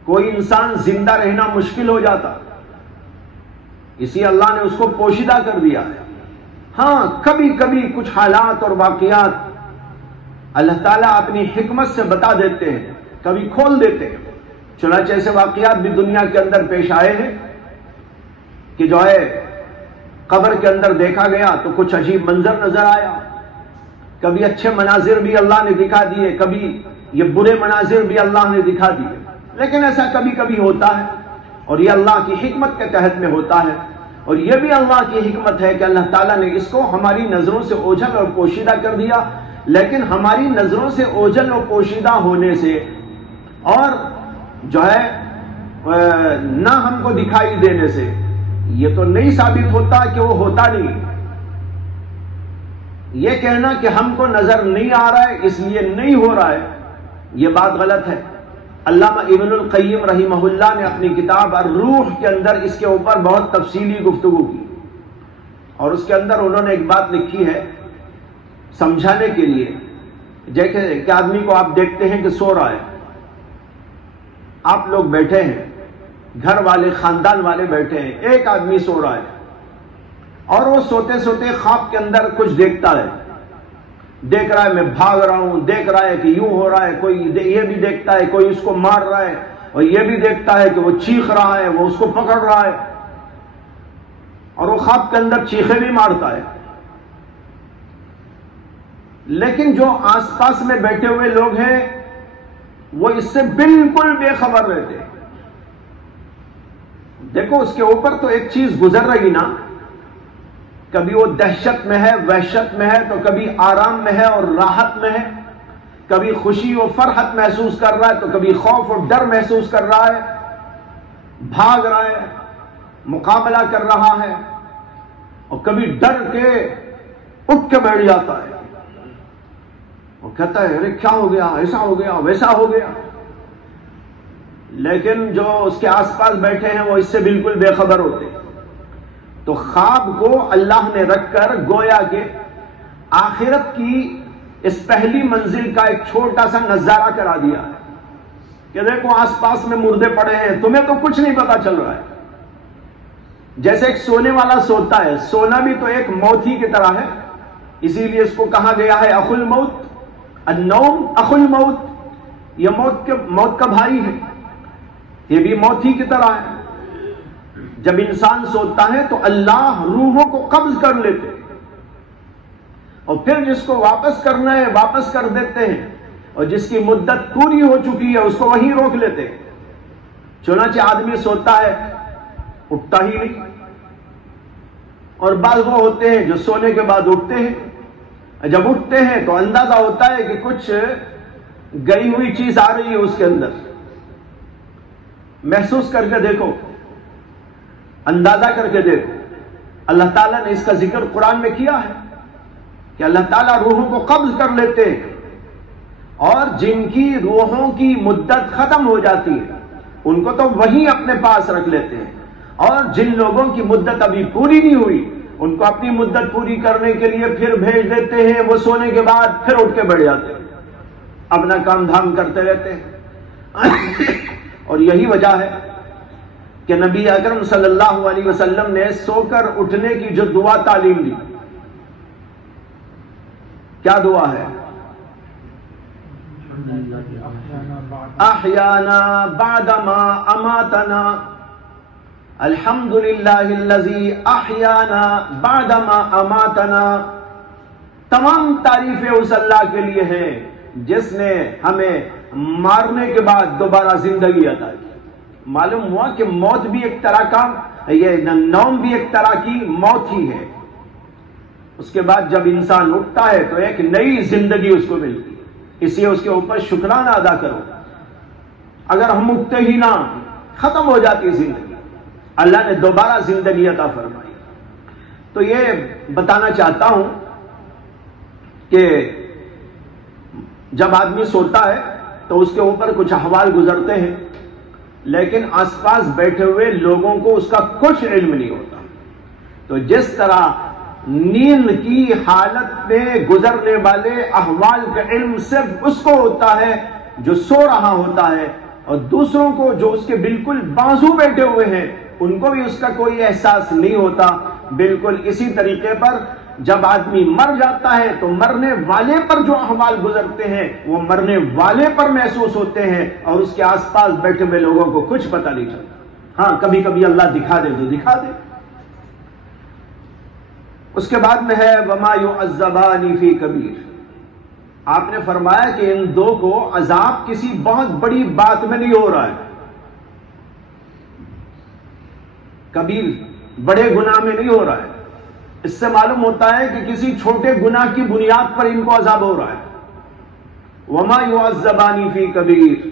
کوئی انسان زندہ رہنا مشکل ہو جاتا. اسی اللہ نے اس کو پوشیدہ کر دیا ہے. ہاں کبھی کبھی کچھ حالات اور واقعات اللہ تعالیٰ اپنی حکمت سے بتا دیتے ہیں، کبھی کھول دیتے ہیں. چنانچہ ایسے واقعات بھی دنیا کے اندر پیش آئے ہیں کہ جو ہے قبر کے اندر دیکھا گیا تو کچھ عجیب منظر نظر آیا. کبھی اچھے مناظر بھی اللہ نے دکھا دیے، کبھی یہ برے مناظر بھی اللہ نے دکھا دیے. لیکن ایسا کبھی کبھی ہوتا ہے اور یہ اللہ کی حکمت کے تحت میں ہوتا ہے. اور یہ بھی اللہ کی حکمت ہے کہ اللہ تعالیٰ نے اس کو ہماری نظروں سے اوجھل اور پوشیدہ کر دیا. لیکن ہماری نظروں سے اوجھل اور پوشیدہ ہونے سے اور جو ہے نہ ہم کو دکھائی دینے سے یہ تو نہیں ثابت ہوتا کہ وہ ہوتا نہیں. یہ کہنا کہ ہم کو نظر نہیں آ رہا ہے اس لیے نہیں ہو رہا ہے، یہ بات غلط ہے. علامہ ابن القیم رحمہ اللہ نے اپنی کتاب الروح کے اندر اس کے اوپر بہت تفصیلی گفتگو کی، اور اس کے اندر انہوں نے ایک بات لکھی ہے سمجھانے کے لیے. جیسے کہ آدمی کو آپ دیکھتے ہیں کہ سو رہا ہے، آپ لوگ بیٹھے ہیں، گھر والے خاندان والے بیٹھے ہیں، ایک آدمی سو رہا ہے اور وہ سوتے سوتے خواب کے اندر کچھ دیکھتا ہے. دیکھ رہا ہے میں بھاگ رہا ہوں، دیکھ رہا ہے کہ یوں ہو رہا ہے، کوئی یہ بھی دیکھتا ہے کوئی اس کو مار رہا ہے، اور یہ بھی دیکھتا ہے کہ وہ چیخ رہا ہے، وہ اس کو پکڑ رہا ہے، اور وہ خواب کے اندر چیخے بھی مارتا ہے. لیکن جو آس پاس میں بیٹھے ہوئے لوگ ہیں وہ اس سے بالکل بے خبر رہتے ہیں. دیکھو اس کے اوپر تو ایک چیز گزر رہی نا، کبھی وہ دہشت میں ہے، وحشت میں ہے، تو کبھی آرام میں ہے اور راحت میں ہے، کبھی خوشی و فرحت محسوس کر رہا ہے تو کبھی خوف و ڈر محسوس کر رہا ہے، بھاگ رہا ہے، مقابلہ کر رہا ہے، اور کبھی ڈر کے اٹھ کے بیٹھ جاتا ہے اور کہتا ہے ارے کیا ہو گیا، ایسا ہو گیا، ویسا ہو گیا. لیکن جو اس کے آس پاس بیٹھے ہیں وہ اس سے بالکل بے خبر ہوتے ہیں. تو خواب کو اللہ نے رکھ کر گویا کہ آخرت کی اس پہلی منزل کا ایک چھوٹا سا نظارہ کرا دیا ہے کہ دیکھو آس پاس میں مردے پڑے ہیں، تمہیں تو کچھ نہیں پتا چل رہا ہے. جیسے ایک سونے والا سوتا ہے، سونا بھی تو ایک موت ہی کی طرح ہے، اسی لیے اس کو کہا گیا ہے اخو الموت، النوم اخو الموت، یہ موت کا بھائی ہے، یہ بھی موت ہی کی طرح ہے. جب انسان سوتا ہے تو اللہ روحوں کو قبض کر لیتے اور پھر جس کو واپس کرنا ہے واپس کر دیتے ہیں، اور جس کی مدت پوری ہو چکی ہے اس کو وہیں روک لیتے ہیں. چنانچہ آدمی سوتا ہے اٹھتا ہی نہیں، اور بعض وہ ہوتے ہیں جو سونے کے بعد اٹھتے ہیں، جب اٹھتے ہیں تو اندازہ ہوتا ہے کہ کچھ گئی ہوئی چیز آ رہی ہے اس کے اندر. محسوس کر کے دیکھو، اندازہ کر کے دیکھو. اللہ تعالیٰ نے اس کا ذکر قرآن میں کیا ہے کہ اللہ تعالیٰ روحوں کو قبض کر لیتے ہیں، اور جن کی روحوں کی مدت ختم ہو جاتی ہے ان کو تو وہیں اپنے پاس رکھ لیتے ہیں، اور جن لوگوں کی مدت ابھی پوری نہیں ہوئی ان کو اپنی مدت پوری کرنے کے لیے پھر بھیج دیتے ہیں. وہ سونے کے بعد پھر اٹھ کے بیٹھ جاتے ہیں، اپنا کام دھام کرتے رہتے ہیں. اور یہی وجہ ہے کہ نبی اکرم صلی اللہ علیہ وسلم نے سو کر اٹھنے کی جو دعا تعلیم دی، کیا دعا ہے؟ احیانا بعدما اماتنا، الحمدللہ الذی احیانا بعدما اماتنا. تمام تعریفیں اس اللہ کے لیے ہیں جس نے ہمیں مارنے کے بعد دوبارہ زندگی عطا کی. معلوم ہوا کہ موت بھی ایک طرح کا، یہ نوم بھی ایک طرح کی موت ہی ہے. اس کے بعد جب انسان اٹھتا ہے تو ایک نئی زندگی اس کو ملتی ہے. اس لیے اس کے اوپر شکرانہ ادا کرو. اگر ہم اٹھتے ہی نہ، ختم ہو جاتی زندگی. اللہ نے دوبارہ زندگی عطا فرمائی. تو یہ بتانا چاہتا ہوں کہ جب آدمی سوتا ہے تو اس کے اوپر کچھ احوال گزرتے ہیں، لیکن آس پاس بیٹھے ہوئے لوگوں کو اس کا کچھ علم نہیں ہوتا. تو جس طرح نیند کی حالت میں گزرنے والے احوال کا علم صرف اس کو ہوتا ہے جو سو رہا ہوتا ہے، اور دوسروں کو جو اس کے بالکل بازو بیٹھے ہوئے ہیں ان کو بھی اس کا کوئی احساس نہیں ہوتا. بالکل اسی طریقے پر جب آدمی مر جاتا ہے تو مرنے والے پر جو احوال گزرتے ہیں وہ مرنے والے پر محسوس ہوتے ہیں، اور اس کے آس پاس بیٹھے ہوئے لوگوں کو کچھ پتہ نہیں چلتا. ہاں کبھی کبھی اللہ دکھا دے تو دکھا دے. اس کے بعد میں ہے وما يعذبان فی کبیر. آپ نے فرمایا کہ ان دو کو عذاب کسی بہت بڑی بات میں نہیں ہو رہا ہے. کبیر بڑے گناہ میں نہیں ہو رہا ہے. اس سے معلوم ہوتا ہے کہ کسی چھوٹے گناہ کی بنیاد پر ان کو عذاب ہو رہا ہے. وما يعذبان فی کبیر.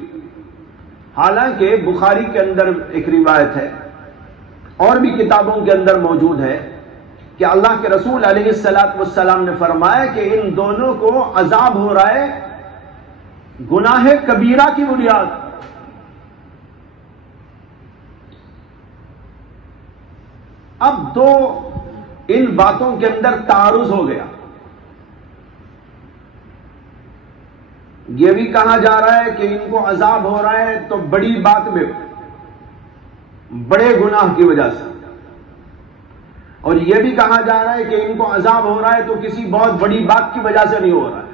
حالانکہ بخاری کے اندر ایک روایت ہے اور بھی کتابوں کے اندر موجود ہے کہ اللہ کے رسول علیہ السلام نے فرمایا کہ ان دونوں کو عذاب ہو رہا ہے گناہ کبیرہ کی بنیاد. اب دو ان باتوں کے اندر تعارض ہو گیا. یہ بھی کہا جا رہا ہے کہ ان کو عذاب ہو رہا ہے تو بڑی بات میں، بڑے گناہ کی وجہ سے، اور یہ بھی کہا جا رہا ہے کہ ان کو عذاب ہو رہا ہے تو کسی بہت بڑی بات کی وجہ سے نہیں ہو رہا ہے.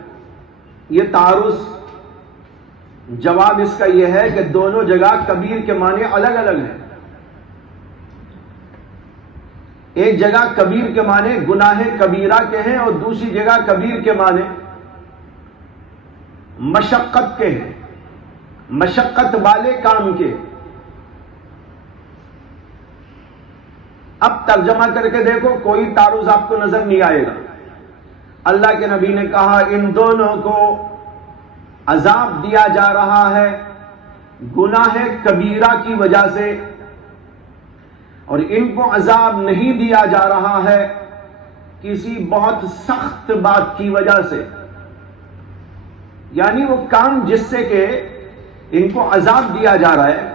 یہ تعارض، جواب اس کا یہ ہے کہ دونوں جگہ کبیر کے معنی الگ الگ ہیں. ایک جگہ کبیر کے معنی گناہ کبیرہ کے ہیں اور دوسری جگہ کبیر کے معنی مشقت کے ہیں، مشقت والے کام کے. اب ترجمہ کر کے دیکھو، کوئی تعارض آپ کو نظر نہیں آئے گا. اللہ کے نبی نے کہا ان دونوں کو عذاب دیا جا رہا ہے گناہ کبیرہ کی وجہ سے، اور ان کو عذاب نہیں دیا جا رہا ہے کسی بہت سخت بات کی وجہ سے، یعنی وہ کام جس سے کہ ان کو عذاب دیا جا رہا ہے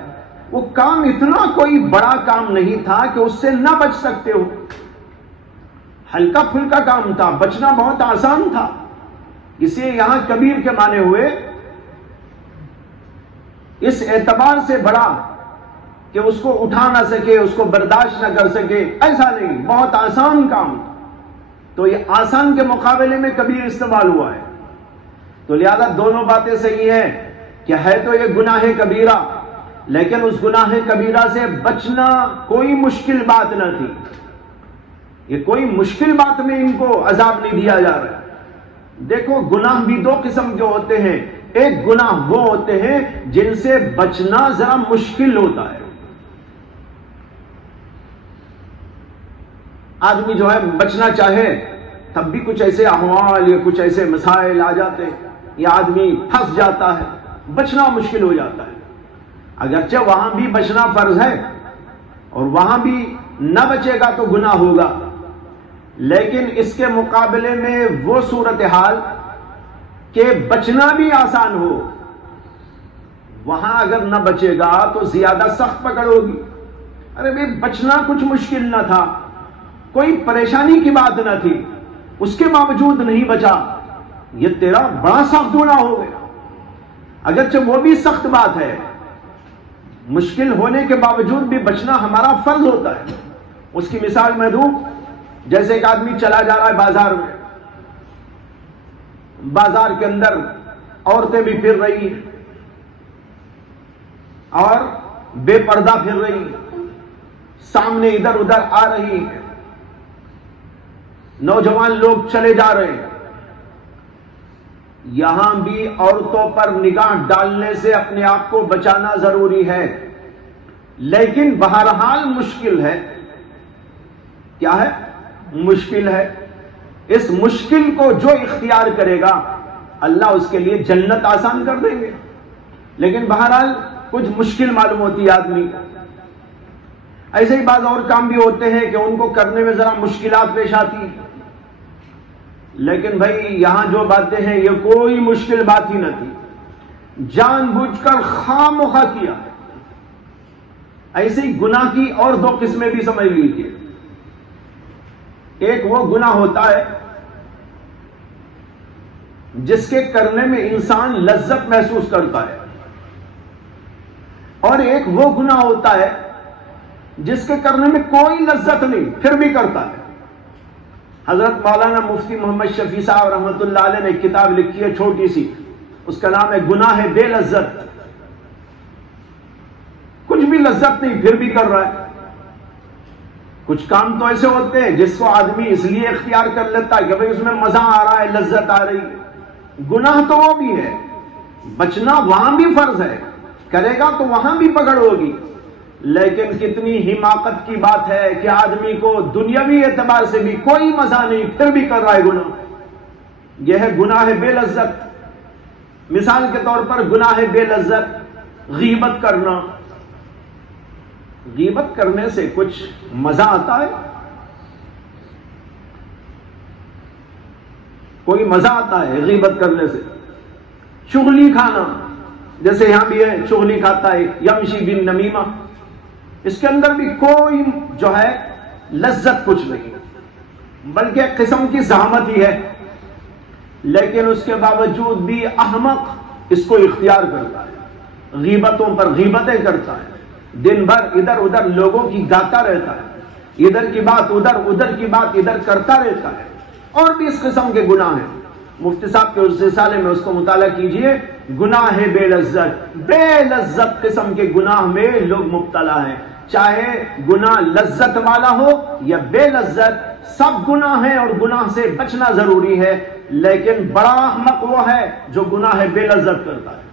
وہ کام اتنا کوئی بڑا کام نہیں تھا کہ اس سے نہ بچ سکتے ہو، ہلکا پھلکا کام تھا، بچنا بہت آسان تھا، اسے یہاں کبیر کے معنی ہوئے اس اعتبار سے بڑا کہ اس کو اٹھا نہ سکے، اس کو برداشت نہ کر سکے، ایسا نہیں، بہت آسان کام تھا، تو یہ آسان کے مقابلے میں کبیر استعمال ہوا ہے، تو لہذا دونوں باتیں صحیح ہیں کہ ہے تو یہ گناہ کبیرہ، لیکن اس گناہ کبیرہ سے بچنا کوئی مشکل بات نہ تھی، یہ کوئی مشکل بات میں ان کو عذاب نہیں دیا جا رہا ہے۔ دیکھو گناہ بھی دو قسم کے ہوتے ہیں، ایک گناہ وہ ہوتے ہیں جن سے بچنا ذرا مشکل ہوتا ہے، آدمی جو ہے بچنا چاہے تب بھی کچھ ایسے احوال یا کچھ ایسے مسائل آ جاتے ہیں یا آدمی پھنس جاتا ہے، بچنا مشکل ہو جاتا ہے، اگرچہ وہاں بھی بچنا فرض ہے اور وہاں بھی نہ بچے گا تو گناہ ہوگا، لیکن اس کے مقابلے میں وہ صورتحال کہ بچنا بھی آسان ہو، وہاں اگر نہ بچے گا تو زیادہ سخت پکڑ ہوگی۔ ارے بھائی بچنا کچھ مشکل نہ تھا، کوئی پریشانی کی بات نہ تھی، اس کے باوجود نہیں بچا، یہ تیرا بڑا سخت گناہ ہو گیا، اگرچہ وہ بھی سخت بات ہے، مشکل ہونے کے باوجود بھی بچنا ہمارا فرض ہوتا ہے۔ اس کی مثال میں دوں، جیسے ایک آدمی چلا جا رہا ہے بازار میں، بازار کے اندر عورتیں بھی پھر رہی ہیں اور بے پردہ پھر رہی ہیں، سامنے ادھر ادھر آ رہی ہیں، نوجوان لوگ چلے جا رہے ہیں، یہاں بھی عورتوں پر نگاہ ڈالنے سے اپنے آپ کو بچانا ضروری ہے، لیکن بہرحال مشکل ہے۔ کیا ہے؟ مشکل ہے۔ اس مشکل کو جو اختیار کرے گا اللہ اس کے لیے جنت آسان کر دیں گے، لیکن بہرحال کچھ مشکل معلوم ہوتی ہے آدمی کو۔ ایسے ہی بعض اور کام بھی ہوتے ہیں کہ ان کو کرنے میں ذرا مشکلات پیش آتی ہیں، لیکن بھائی یہاں جو باتیں ہیں یہ کوئی مشکل بات ہی نہ تھی، جان بوجھ کر خواہ مخواہ کیا۔ ایسے ہی گناہ کی اور دو قسمیں بھی سمجھ لیجیے، ایک وہ گناہ ہوتا ہے جس کے کرنے میں انسان لذت محسوس کرتا ہے، اور ایک وہ گناہ ہوتا ہے جس کے کرنے میں کوئی لذت نہیں پھر بھی کرتا ہے۔ حضرت مولانا مفتی محمد شفیع صاحب رحمۃ اللہ علیہ نے ایک کتاب لکھی ہے چھوٹی سی، اس کا نام ہے گناہ بے لذت۔ کچھ بھی لذت نہیں پھر بھی کر رہا ہے۔ کچھ کام تو ایسے ہوتے ہیں جس کو آدمی اس لیے اختیار کر لیتا ہے کہ بھئی اس میں مزہ آ رہا ہے، لذت آ رہی ہے۔ گناہ تو وہ بھی ہے، بچنا وہاں بھی فرض ہے، کرے گا تو وہاں بھی پکڑ ہوگی، لیکن کتنی حماقت کی بات ہے کہ آدمی کو دنیاوی اعتبار سے بھی کوئی مزہ نہیں پھر بھی کر رہا ہے گناہ۔ یہ ہے گناہ بے لذت۔ مثال کے طور پر گناہ بے لذت غیبت کرنا۔ غیبت کرنے سے کچھ مزہ آتا ہے؟ کوئی مزہ آتا ہے غیبت کرنے سے؟ چغلی کھانا، جیسے یہاں بھی ہے چغلی کھاتا ہے، یمشی بن نمیمہ، اس کے اندر بھی کوئی جو ہے لذت کچھ نہیں، بلکہ ایک قسم کی زحمت ہی ہے، لیکن اس کے باوجود بھی احمق اس کو اختیار کرتا ہے، غیبتوں پر غیبتیں کرتا ہے، دن بھر ادھر ادھر لوگوں کی گاتا رہتا ہے، ادھر کی بات ادھر، ادھر کی بات ادھر کرتا رہتا ہے، اور بھی اس قسم کے گناہ ہیں۔ مفتی صاحب کے اس رسالے میں اس کو مطالعہ کیجئے، گناہ بے لذت، بے لذت قسم کے گناہ میں لوگ مبتلا ہیں، چاہے گناہ لذت والا ہو یا بے لذت، سب گناہ ہیں اور گناہ سے بچنا ضروری ہے، لیکن بڑا احمق وہ ہے جو گناہ بے لذت کرتا ہے۔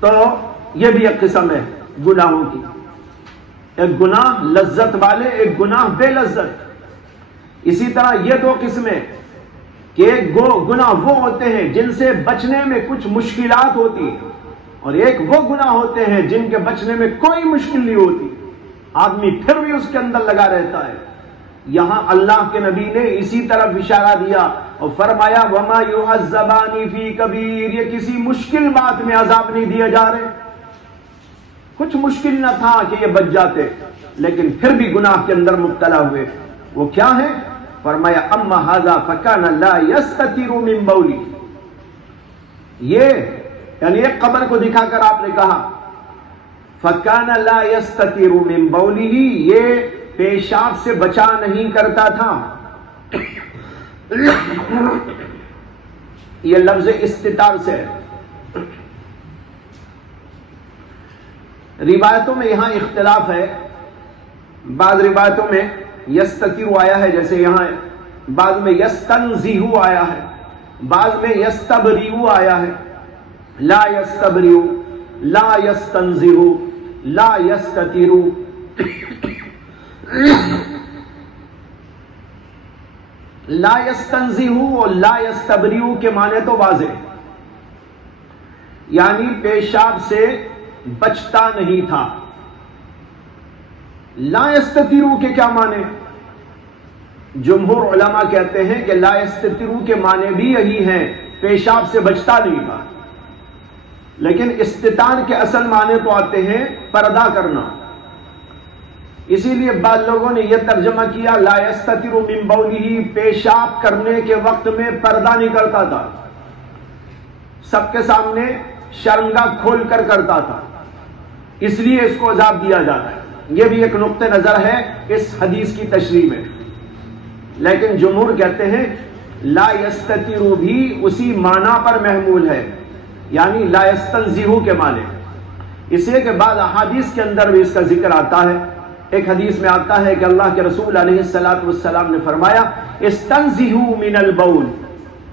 تو یہ بھی ایک قسم ہے گناہوں کی، ایک گناہ لذت والے، ایک گناہ بے لذت۔ اسی طرح یہ دو قسمیں کہ ایک گناہ وہ ہوتے ہیں جن سے بچنے میں کچھ مشکلات ہوتی ہیں، اور ایک وہ گناہ ہوتے ہیں جن کے بچنے میں کوئی مشکل نہیں ہوتی، آدمی پھر بھی اس کے اندر لگا رہتا ہے۔ یہاں اللہ کے نبی نے اسی طرف اشارہ دیا اور فرمایا وَمَا يُعَذَّبَانِ فِي كَبِيرٍ، یہ کسی مشکل بات میں عذاب نہیں دیے جا رہے، کچھ مشکل نہ تھا کہ یہ بچ جاتے، لیکن پھر بھی گناہ کے اندر مبتلا ہوئے۔ وہ کیا ہے؟ فرمایا اما ھذا فکان لا یستتر من بولی، یہ یعنی ایک قبر کو دکھا کر آپ نے کہا فکان لا یستتر من بولی، یہ پیشاب سے بچا نہیں کرتا تھا۔ یہ لفظ استتار سے ہے۔ روایتوں میں یہاں اختلاف ہے، بعض روایتوں میں یستتر آیا ہے جیسے یہاں، بعض میں یستنزہ آیا ہے، بعض میں یستبریء آیا ہے۔ لا یستبریء، لا یستنزہ، لا یستتر۔ لا یستنزہ اور لا یستبریء کے معنی تو واضح، یعنی پیشاب سے بچتا نہیں تھا۔ لا یستتر کے کیا معنی؟ جمہور علماء کہتے ہیں کہ لا یستتر کے معنی بھی یہی ہیں، پیشاب سے بچتا نہیں تھا، لیکن استتار کے اصل معنی تو آتے ہیں پردہ کرنا۔ اسی لیے بعض لوگوں نے یہ ترجمہ کیا لا یستتر من بولہ، پیشاب کرنے کے وقت میں پردہ نہیں کرتا تھا، سب کے سامنے شرمگاہ کھول کر کرتا تھا، اس لیے اس کو عذاب دیا جاتا ہے۔ یہ بھی ایک نقطہ نظر ہے اس حدیث کی تشریح میں، لیکن جمہور کہتے ہیں لا یستتر بھی اسی معنی پر محمول ہے، یعنی لا یستنزہ کے معنی، اس لیے کہ بعض احادیث کے اندر بھی اس کا ذکر آتا ہے۔ ایک حدیث میں آتا ہے کہ اللہ کے رسول علیہ السلام نے فرمایا استنزہوا من البول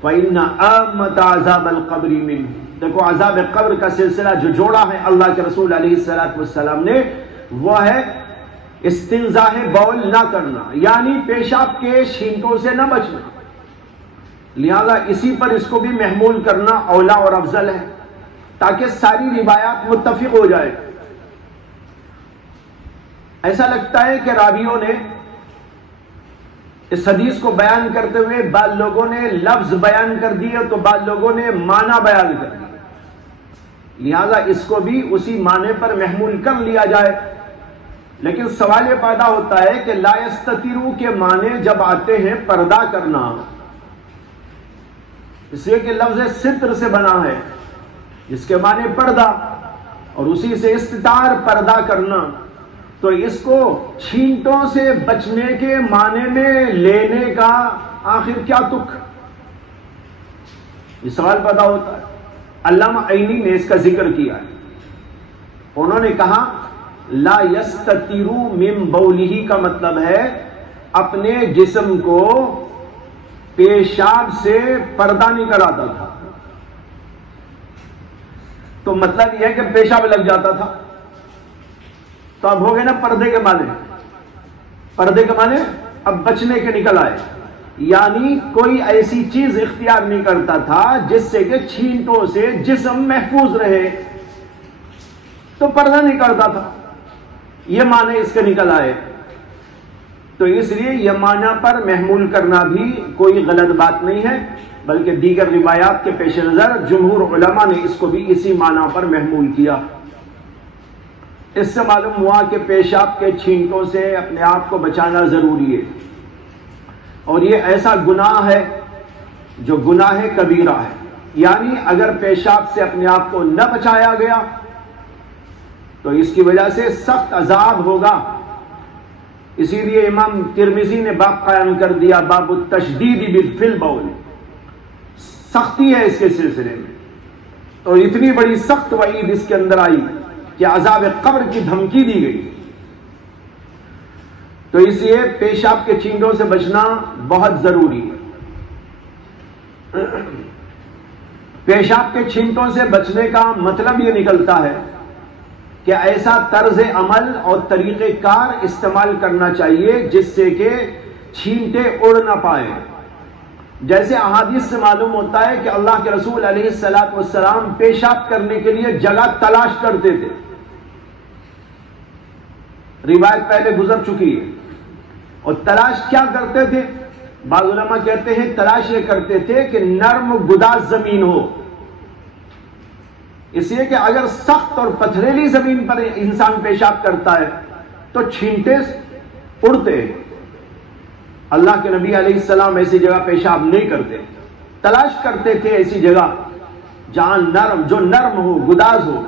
فإن عامۃ عذاب القبر منہ۔ دیکھو عذاب قبر کا سلسلہ جو جوڑا ہے اللہ کے رسول علیہ السلام نے، وہ ہے استنزاہ بول نہ کرنا، یعنی پیشاب کے چھینٹوں سے نہ بچنا، لہذا اسی پر اس کو بھی محمول کرنا اولا اور افضل ہے تاکہ ساری روایات متفق ہو جائے۔ ایسا لگتا ہے کہ راویوں نے اس حدیث کو بیان کرتے ہوئے بعض لوگوں نے لفظ بیان کر دیے تو بعض لوگوں نے معنی بیان کر دیا، لہذا اس کو بھی اسی معنی پر محمول کر لیا جائے۔ لیکن سوال یہ پیدا ہوتا ہے کہ لا یستتر کے معنی جب آتے ہیں پردہ کرنا، اس لیے کہ لفظ ستر سے بنا ہے جس کے معنی پردہ، اور اسی سے استتار پردہ کرنا، تو اس کو چھینٹوں سے بچنے کے معنی میں لینے کا آخر کیا تک؟ یہ سوال پیدا ہوتا ہے۔ علامہ عینی نے اس کا ذکر کیا ہے، انہوں نے کہا لا یستتر من بولہ کا مطلب ہے اپنے جسم کو پیشاب سے پردہ نہیں کراتا تھا، تو مطلب یہ ہے کہ پیشاب لگ جاتا تھا، تو اب ہو گئے نا پردے کے معنی، پردے کے معنی اب بچنے کے نکل آئے، یعنی کوئی ایسی چیز اختیار نہیں کرتا تھا جس سے کہ چھینٹوں سے جسم محفوظ رہے، تو پردہ نہیں کرتا تھا، یہ معنی اس کے نکل آئے۔ تو اس لیے یہ معنی پر محمول کرنا بھی کوئی غلط بات نہیں ہے، بلکہ دیگر روایات کے پیش نظر جمہور علماء نے اس کو بھی اسی معنی پر محمول کیا۔ اس سے معلوم ہوا کہ پیشاب کے چھینٹوں سے اپنے آپ کو بچانا ضروری ہے، اور یہ ایسا گناہ ہے جو گناہ کبیرہ ہے، یعنی اگر پیشاب سے اپنے آپ کو نہ بچایا گیا تو اس کی وجہ سے سخت عذاب ہوگا۔ اسی لیے امام ترمذی نے باب قائم کر دیا باب التشدید فی البول، سختی ہے اس کے سلسلے میں، اور اتنی بڑی سخت وعید اس کے اندر آئی کہ عذاب قبر کی دھمکی دی گئی۔ تو اس لیے پیشاب کے چھینٹوں سے بچنا بہت ضروری ہے۔ پیشاب کے چھینٹوں سے بچنے کا مطلب یہ نکلتا ہے کہ ایسا طرز عمل اور طریقہ کار استعمال کرنا چاہیے جس سے کہ چھینٹے اڑ نہ پائیں، جیسے احادیث سے معلوم ہوتا ہے کہ اللہ کے رسول علیہ الصلوۃ والسلام پیشاب کرنے کے لیے جگہ تلاش کرتے تھے، روایت پہلے گزر چکی ہے۔ اور تلاش کیا کرتے تھے؟ بعض علماء کہتے ہیں تلاش یہ کرتے تھے کہ نرم گداز زمین ہو، اس لیے کہ اگر سخت اور پتھریلی زمین پر انسان پیشاب کرتا ہے تو چھینٹے اڑتے ہیں۔ اللہ کے نبی علیہ السلام ایسی جگہ پیشاب نہیں کرتے، تلاش کرتے تھے ایسی جگہ جہاں جو نرم ہو، گداز ہو،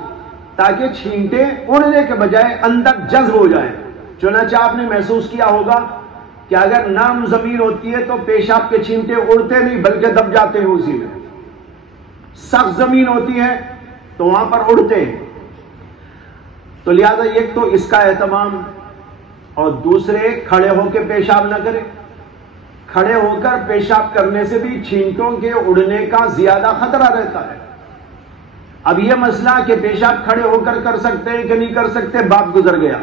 تاکہ چھینٹے اڑنے کے بجائے اندر جذب ہو جائیں۔ چنانچہ آپ نے محسوس کیا ہوگا کہ اگر نرم زمین ہوتی ہے تو پیشاب کے چھینٹے اڑتے نہیں بلکہ دب جاتے ہیں اسی میں، سخت زمین ہوتی ہے تو وہاں پر اڑتے ہیں۔ تو لہذا ایک تو اس کا اہتمام، اور دوسرے کھڑے ہو کے پیشاب نہ کرے۔ کھڑے ہو کر پیشاب کرنے سے بھی چھینٹوں کے اڑنے کا زیادہ خطرہ رہتا ہے۔ اب یہ مسئلہ کہ پیشاب کھڑے ہو کر کر سکتے ہیں کہ نہیں کر سکتے، بات گزر گیا۔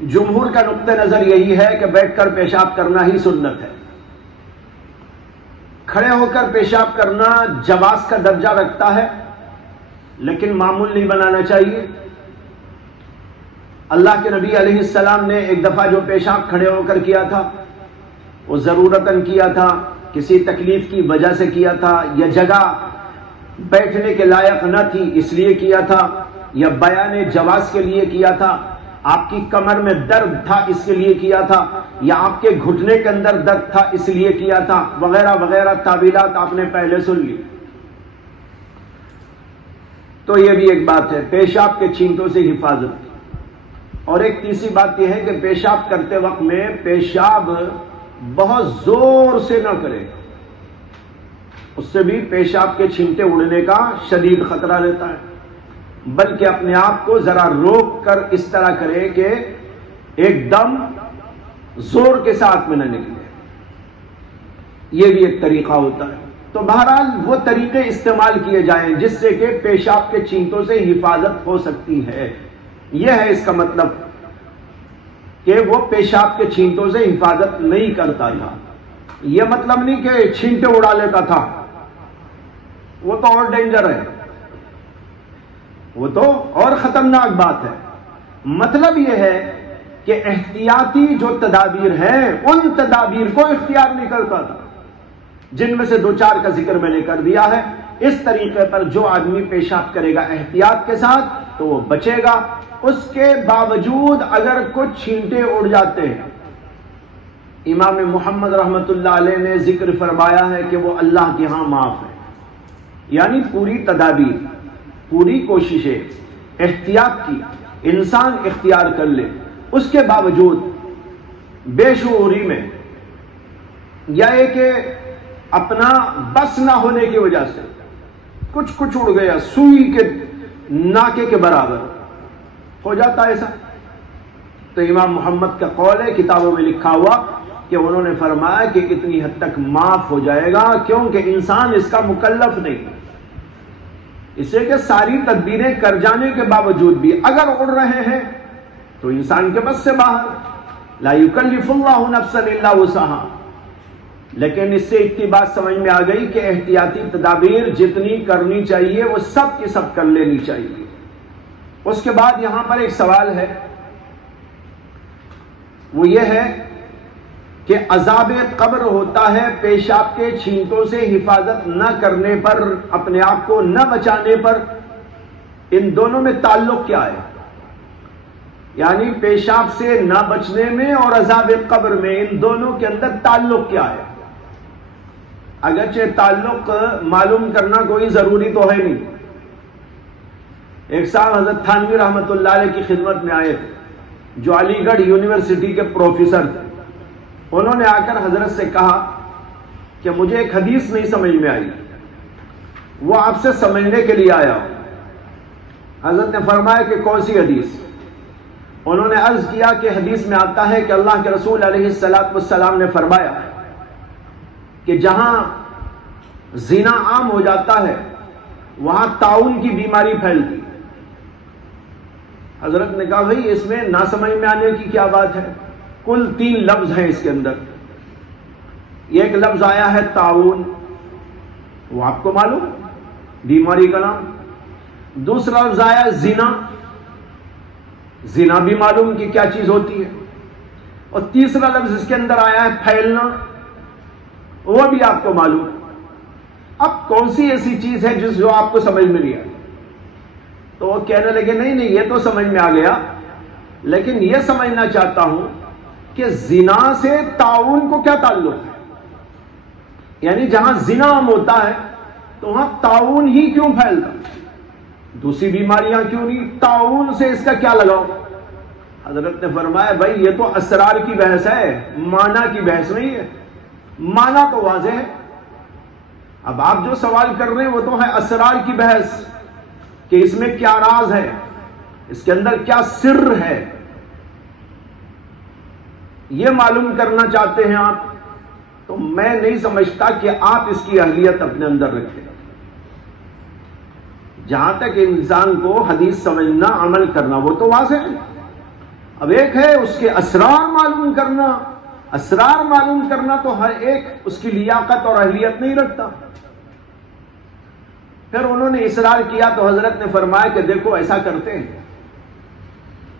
جمہور کا نقطہ نظر یہی ہے کہ بیٹھ کر پیشاب کرنا ہی سنت ہے۔ کھڑے ہو کر پیشاب کرنا جواز کا درجہ رکھتا ہے، لیکن معمول نہیں بنانا چاہیے۔ اللہ کے نبی علیہ السلام نے ایک دفعہ جو پیشاب کھڑے ہو کر کیا تھا وہ ضرورتاً کیا تھا، کسی تکلیف کی وجہ سے کیا تھا، یا جگہ بیٹھنے کے لائق نہ تھی اس لیے کیا تھا، یا بیان جواز کے لیے کیا تھا، آپ کی کمر میں درد تھا اس کے لیے کیا تھا، یا آپ کے گھٹنے کے اندر درد تھا اس لیے کیا تھا، وغیرہ وغیرہ تعویلات آپ نے پہلے سن لی۔ تو یہ بھی ایک بات ہے، پیشاب کے چھینٹوں سے حفاظت۔ اور ایک تیسری بات یہ ہے کہ پیشاب کرتے وقت میں پیشاب بہت زور سے نہ کرے، اس سے بھی پیشاب کے چھینٹے اڑنے کا شدید خطرہ رہتا ہے، بلکہ اپنے آپ کو ذرا روک کر اس طرح کرے کہ ایک دم زور کے ساتھ میں نہ نکلے۔ یہ بھی ایک طریقہ ہوتا ہے۔ تو بہرحال وہ طریقے استعمال کیے جائیں جس سے کہ پیشاب کے چھینٹوں سے حفاظت ہو سکتی ہے۔ یہ ہے اس کا مطلب کہ وہ پیشاب کے چھینٹوں سے حفاظت نہیں کرتا تھا۔ یہ مطلب نہیں کہ چھینٹے اڑا لیتا تھا، وہ تو اور ڈینجر ہے، وہ تو اور خطرناک بات ہے۔ مطلب یہ ہے کہ احتیاطی جو تدابیر ہیں ان تدابیر کو اختیار نہیں کرتا تھا، جن میں سے دو چار کا ذکر میں نے کر دیا ہے۔ اس طریقے پر جو آدمی پیشاب کرے گا احتیاط کے ساتھ تو وہ بچے گا۔ اس کے باوجود اگر کچھ چھینٹے اڑ جاتے ہیں، امام محمد رحمت اللہ علیہ نے ذکر فرمایا ہے کہ وہ اللہ کے ہاں معاف ہے۔ یعنی پوری تدابیر، پوری کوششیں، احتیاط کی انسان اختیار کر لے، اس کے باوجود بے شعوری میں یا یہ کہ اپنا بس نہ ہونے کی وجہ سے کچھ اڑ گیا، سوئی کے ناکے کے برابر ہو جاتا ہے ایسا، تو امام محمد کا قول ہے، کتابوں میں لکھا ہوا کہ انہوں نے فرمایا کہ اتنی حد تک معاف ہو جائے گا، کیونکہ انسان اس کا مکلف نہیں، اس سے کہ ساری تدبیریں کر جانے کے باوجود بھی اگر اڑ رہے ہیں تو انسان کے بس سے باہر، لا یکلف اللہ نفسا الا وسعها۔ لیکن اس سے اتنی بات سمجھ میں آ گئی کہ احتیاطی تدابیر جتنی کرنی چاہیے وہ سب کی سب کر لینی چاہیے۔ اس کے بعد یہاں پر ایک سوال ہے، وہ یہ ہے کہ عذاب قبر ہوتا ہے پیشاب کے چھینٹوں سے حفاظت نہ کرنے پر، اپنے آپ کو نہ بچانے پر، ان دونوں میں تعلق کیا ہے؟ یعنی پیشاب سے نہ بچنے میں اور عذاب قبر میں، ان دونوں کے اندر تعلق کیا ہے؟ اگرچہ تعلق معلوم کرنا کوئی ضروری تو ہے نہیں۔ ایک صاحب حضرت تھانوی رحمت اللہ علیہ کی خدمت میں آئے تھے، جو علی گڑھ یونیورسٹی کے پروفیسر تھے۔ انہوں نے آ کر حضرت سے کہا کہ مجھے ایک حدیث نہیں سمجھ میں آئی، وہ آپ سے سمجھنے کے لیے آیا ہوں۔ حضرت نے فرمایا کہ کون سی حدیث؟ انہوں نے عرض کیا کہ حدیث میں آتا ہے کہ اللہ کے رسول علیہ السلام نے فرمایا کہ جہاں زنا عام ہو جاتا ہے وہاں طاعون کی بیماری پھیلتی. حضرت نے کہا بھائی اس میں نہ سمجھ میں آنے کی کیا بات ہے؟ کل 3 لفظ ہیں اس کے اندر. ایک لفظ آیا ہے طاعون، وہ آپ کو معلوم بیماری کا نام. دوسرا لفظ آیا زنا، زنا بھی معلوم کہ کیا چیز ہوتی ہے. اور تیسرا لفظ اس کے اندر آیا ہے پھیلنا، وہ بھی آپ کو معلوم. اب کون سی ایسی چیز ہے جو آپ کو سمجھ میں نہیں آئی؟ تو وہ کہنے لگے نہیں یہ تو سمجھ میں آ گیا، لیکن یہ سمجھنا چاہتا ہوں کہ زنا سے طاعون کو کیا تعلق ہے؟ یعنی جہاں زنا عام ہوتا ہے تو وہاں طاعون ہی کیوں پھیلتا؟ دوسری بیماریاں کیوں نہیں؟ طاعون سے اس کا کیا لگاؤ؟ حضرت نے فرمایا بھائی یہ تو اسرار کی بحث ہے، معنی کی بحث نہیں ہے. معنی تو واضح ہے. اب آپ جو سوال کر رہے ہیں وہ تو ہے اسرار کی بحث کہ اس میں کیا راز ہے، اس کے اندر کیا سر ہے، یہ معلوم کرنا چاہتے ہیں آپ. تو میں نہیں سمجھتا کہ آپ اس کی اہلیت اپنے اندر رکھیں. جہاں تک انسان کو حدیث سمجھنا، عمل کرنا، وہ تو واضح ہے. اب ایک ہے اس کے اسرار معلوم کرنا. اسرار معلوم کرنا تو ہر ایک اس کی لیاقت اور اہلیت نہیں رکھتا. پھر انہوں نے اصرار کیا تو حضرت نے فرمایا کہ دیکھو ایسا کرتے ہیں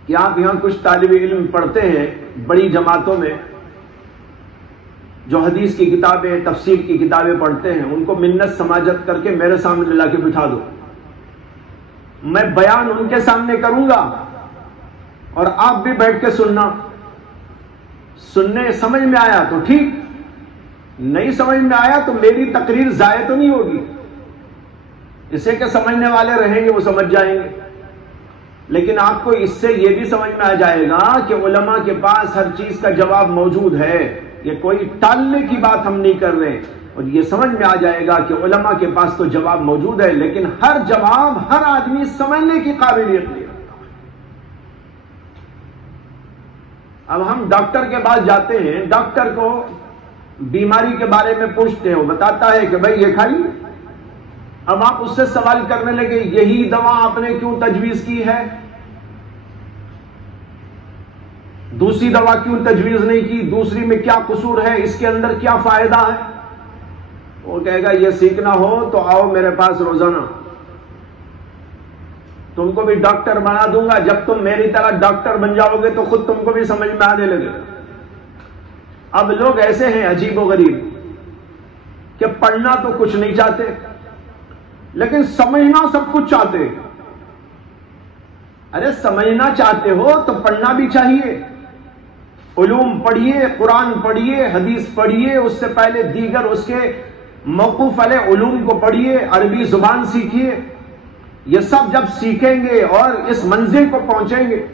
کہ آپ یہاں کچھ طالب علم پڑھتے ہیں بڑی جماعتوں میں، جو حدیث کی کتابیں، تفسیر کی کتابیں پڑھتے ہیں، ان کو منت سماجت کر کے میرے سامنے لا کے بٹھا دو. میں بیان ان کے سامنے کروں گا اور آپ بھی بیٹھ کے سننا. سننے سمجھ میں آیا تو ٹھیک، نہیں سمجھ میں آیا تو میری تقریر ضائع تو نہیں ہوگی. اسے کہ سمجھنے والے رہیں گے وہ سمجھ جائیں گے. لیکن آپ کو اس سے یہ بھی سمجھ میں آ جائے گا کہ علماء کے پاس ہر چیز کا جواب موجود ہے. یہ کوئی ٹالنے کی بات ہم نہیں کر رہے. اور یہ سمجھ میں آ جائے گا کہ علماء کے پاس تو جواب موجود ہے، لیکن ہر جواب ہر آدمی سمجھنے کی قابلیت نہیں رکھتا. اب ہم ڈاکٹر کے پاس جاتے ہیں، ڈاکٹر کو بیماری کے بارے میں پوچھتے ہیں، وہ بتاتا ہے کہ بھائی یہ کھائیے. اب آپ اس سے سوال کرنے لگے یہی دوا آپ نے کیوں تجویز کی ہے، دوسری دوا کیوں تجویز نہیں کی، دوسری میں کیا قصور ہے، اس کے اندر کیا فائدہ ہے؟ وہ کہے گا یہ سیکھنا ہو تو آؤ میرے پاس روزانہ، تم کو بھی ڈاکٹر بنا دوں گا. جب تم میری طرح ڈاکٹر بن جاؤ گے تو خود تم کو بھی سمجھ میں آنے لگے گا. اب لوگ ایسے ہیں عجیب و غریب کہ پڑھنا تو کچھ نہیں چاہتے لیکن سمجھنا سب کچھ چاہتے. ارے سمجھنا چاہتے ہو تو پڑھنا بھی چاہیے. علوم پڑھیے، قرآن پڑھیے، حدیث پڑھیے، اس سے پہلے دیگر اس کے موقوف علیہ علوم کو پڑھیے، عربی زبان سیکھیے. یہ سب جب سیکھیں گے اور اس منزل کو پہنچیں گے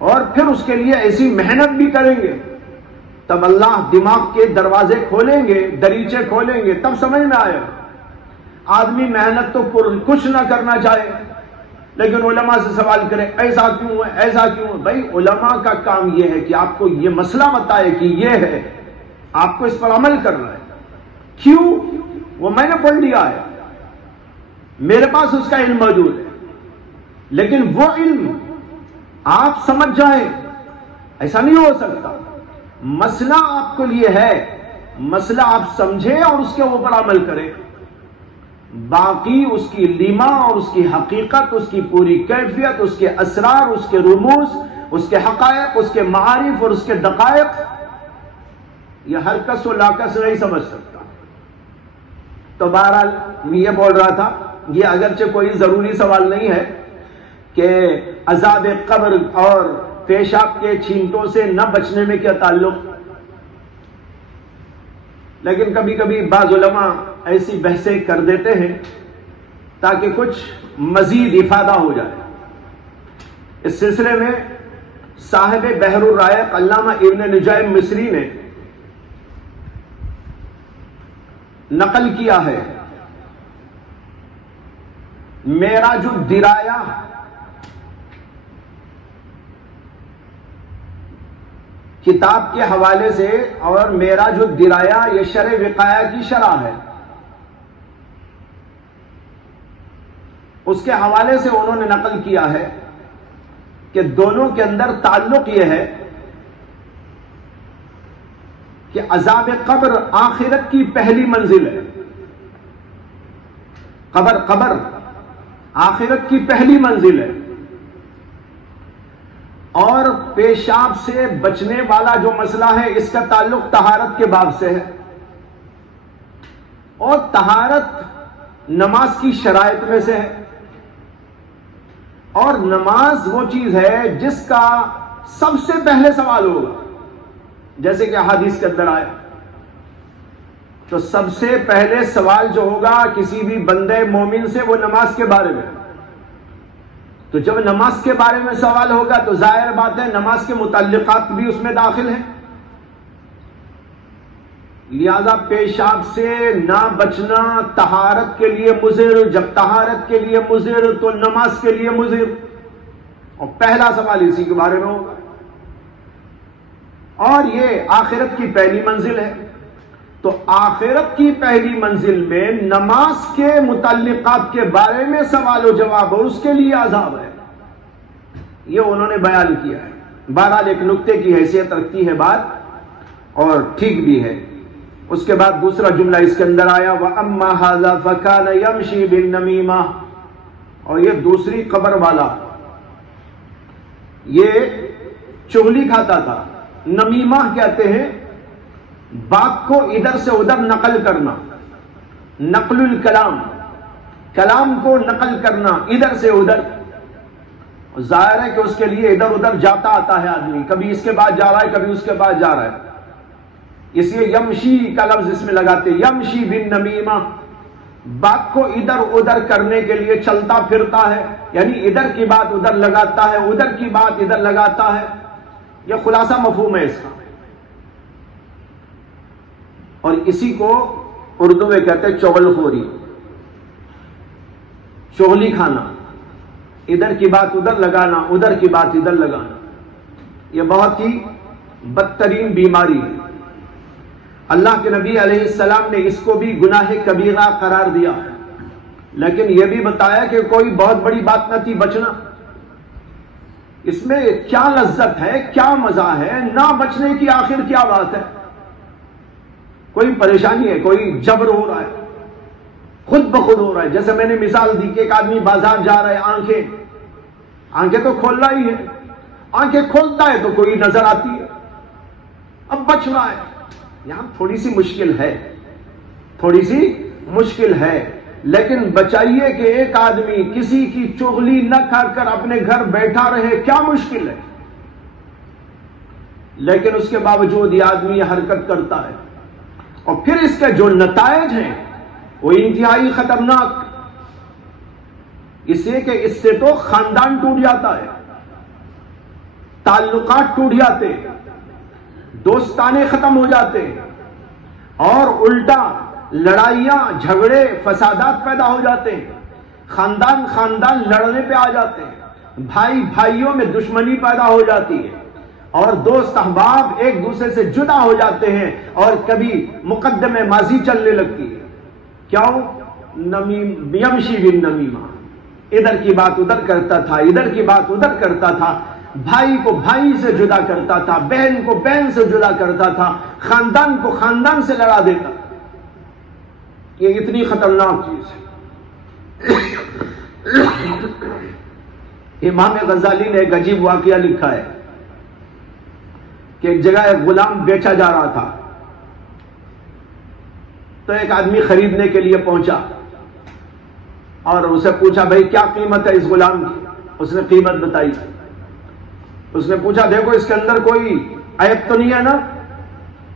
اور پھر اس کے لیے ایسی محنت بھی کریں گے، تب اللہ دماغ کے دروازے کھولیں گے، دریچے کھولیں گے، تب سمجھ میں آئے. آدمی محنت تو کچھ نہ کرنا چاہے لیکن علماء سے سوال کرے ایسا کیوں ہے، ایسا کیوں ہے. بھائی علماء کا کام یہ ہے کہ آپ کو یہ مسئلہ بتائے کہ یہ ہے، آپ کو اس پر عمل کرنا ہے. کیوں؟ وہ میں نے پڑھ لیا ہے، میرے پاس اس کا علم موجود ہے، لیکن وہ علم آپ سمجھ جائیں ایسا نہیں ہو سکتا. مسئلہ آپ کے لیے ہے، مسئلہ آپ سمجھیں اور اس کے اوپر عمل کریں. باقی اس کی لیما اور اس کی حقیقت، اس کی پوری کیفیت، اس کے اسرار، اس کے رموز، اس کے حقائق، اس کے معارف اور اس کے دقائق، یہ ہر کس و لاکس نہیں سمجھ سکتا. تو بہرحال میں یہ بول رہا تھا، یہ اگرچہ کوئی ضروری سوال نہیں ہے کہ عذاب قبر اور پیشاب کے چھینٹوں سے نہ بچنے میں کیا تعلق، لیکن کبھی کبھی بعض علماء ایسی بحثیں کر دیتے ہیں تاکہ کچھ مزید افادہ ہو جائے. اس سلسلے میں صاحب بحر الرائق علامہ ابن نجائم مصری نے نقل کیا ہے معراج الدرایا کتاب کے حوالے سے، اور معراج الدرایا یہ شرح وقایہ کی شرح ہے. اس کے حوالے سے انہوں نے نقل کیا ہے کہ دونوں کے اندر تعلق یہ ہے کہ عذاب قبر آخرت کی پہلی منزل ہے. قبر آخرت کی پہلی منزل ہے، اور پیشاب سے بچنے والا جو مسئلہ ہے اس کا تعلق طہارت کے باب سے ہے، اور طہارت نماز کی شرائط میں سے ہے، اور نماز وہ چیز ہے جس کا سب سے پہلے سوال ہوگا، جیسے کہ حدیث کے اندر آیا. تو سب سے پہلے سوال جو ہوگا کسی بھی بندے مومن سے وہ نماز کے بارے میں. تو جب نماز کے بارے میں سوال ہوگا تو ظاہر بات ہے نماز کے متعلقات بھی اس میں داخل ہیں. لہذا پیشاب سے نہ بچنا طہارت کے لیے مضر، جب طہارت کے لیے مضر تو نماز کے لیے مضر، اور پہلا سوال اسی کے بارے میں ہوگا. اور یہ آخرت کی پہلی منزل ہے. تو آخرت کی پہلی منزل میں نماز کے متعلقات کے بارے میں سوال و جواب اور اس کے لیے عذاب ہے، یہ انہوں نے بیان کیا ہے. بہرحال ایک نقطے کی حیثیت رکھتی ہے بات، اور ٹھیک بھی ہے. اس کے بعد دوسرا جملہ اس کے اندر آیا وَأَمَّا هَذَا فَكَانَ يَمْشِي بِالنَّمِيمَةِ، اور یہ دوسری قبر والا یہ چغلی کھاتا تھا. نمیمہ کہتے ہیں بات کو ادھر سے ادھر نقل کرنا، نقل الکلام، کلام کو نقل کرنا ادھر سے ادھر. ظاہر ہے کہ اس کے لیے ادھر ادھر جاتا آتا ہے آدمی، کبھی اس کے بعد جا رہا ہے کبھی اس کے بعد جا رہا ہے، اس لیے یمشی کا لفظ اس میں لگاتے. یمشی بالنمیمہ، بات کو ادھر ادھر کرنے کے لیے چلتا پھرتا ہے، یعنی ادھر کی بات ادھر لگاتا ہے، ادھر کی بات ادھر لگاتا ہے. یہ خلاصہ مفہوم ہے اس کا. اور اسی کو اردو میں کہتے ہیں چغل خوری، چغلی کھانا، ادھر کی بات ادھر لگانا، ادھر کی بات ادھر لگانا. یہ بہت ہی بدترین بیماری ہے. اللہ کے نبی علیہ السلام نے اس کو بھی گناہ کبیرہ قرار دیا، لیکن یہ بھی بتایا کہ کوئی بہت بڑی بات نہ تھی بچنا. اس میں کیا لذت ہے، کیا مزہ ہے، نہ بچنے کی آخر کیا بات ہے. کوئی پریشانی ہے، کوئی جبر ہو رہا ہے، خود بخود ہو رہا ہے. جیسے میں نے مثال دی کہ ایک آدمی بازار جا رہا ہے، آنکھیں تو کھول رہا ہی ہے، آنکھیں کھولتا ہے تو کوئی نظر آتی ہے، اب بچ رہا ہے. یہاں تھوڑی سی مشکل ہے، تھوڑی سی مشکل ہے، لیکن بچائیے کہ ایک آدمی کسی کی چغلی نہ کھا کر اپنے گھر بیٹھا رہے، کیا مشکل ہے. لیکن اس کے باوجود یہ آدمی حرکت کرتا ہے، اور پھر اس کے جو نتائج ہیں وہ انتہائی خطرناک. اس لیے کہ اس سے تو خاندان ٹوٹ جاتا ہے، تعلقات ٹوٹ جاتے ہیں، دوستانے ختم ہو جاتے ہیں، اور الٹا لڑائیاں، جھگڑے، فسادات پیدا ہو جاتے ہیں. خاندان لڑنے پہ آ جاتے ہیں، بھائی بھائیوں میں دشمنی پیدا ہو جاتی ہے، اور دوست احباب ایک دوسرے سے جدا ہو جاتے ہیں، اور کبھی مقدم ماضی چلنے لگتی ہے. کیوں؟ یمشی بالنمیمہ، ادھر کی بات ادھر کرتا تھا، ادھر کی بات ادھر کرتا تھا، بھائی کو بھائی سے جدا کرتا تھا، بہن کو بہن سے جدا کرتا تھا، خاندان کو خاندان سے لڑا دیتا. یہ اتنی خطرناک چیز ہے. امام غزالی نے ایک عجیب واقعہ لکھا ہے کہ ایک جگہ ایک غلام بیچا جا رہا تھا، تو ایک آدمی خریدنے کے لیے پہنچا اور اسے پوچھا بھائی کیا قیمت ہے اس غلام کی. اس نے قیمت بتائی. اس نے پوچھا دیکھو اس کے اندر کوئی عیب تو نہیں ہے نا؟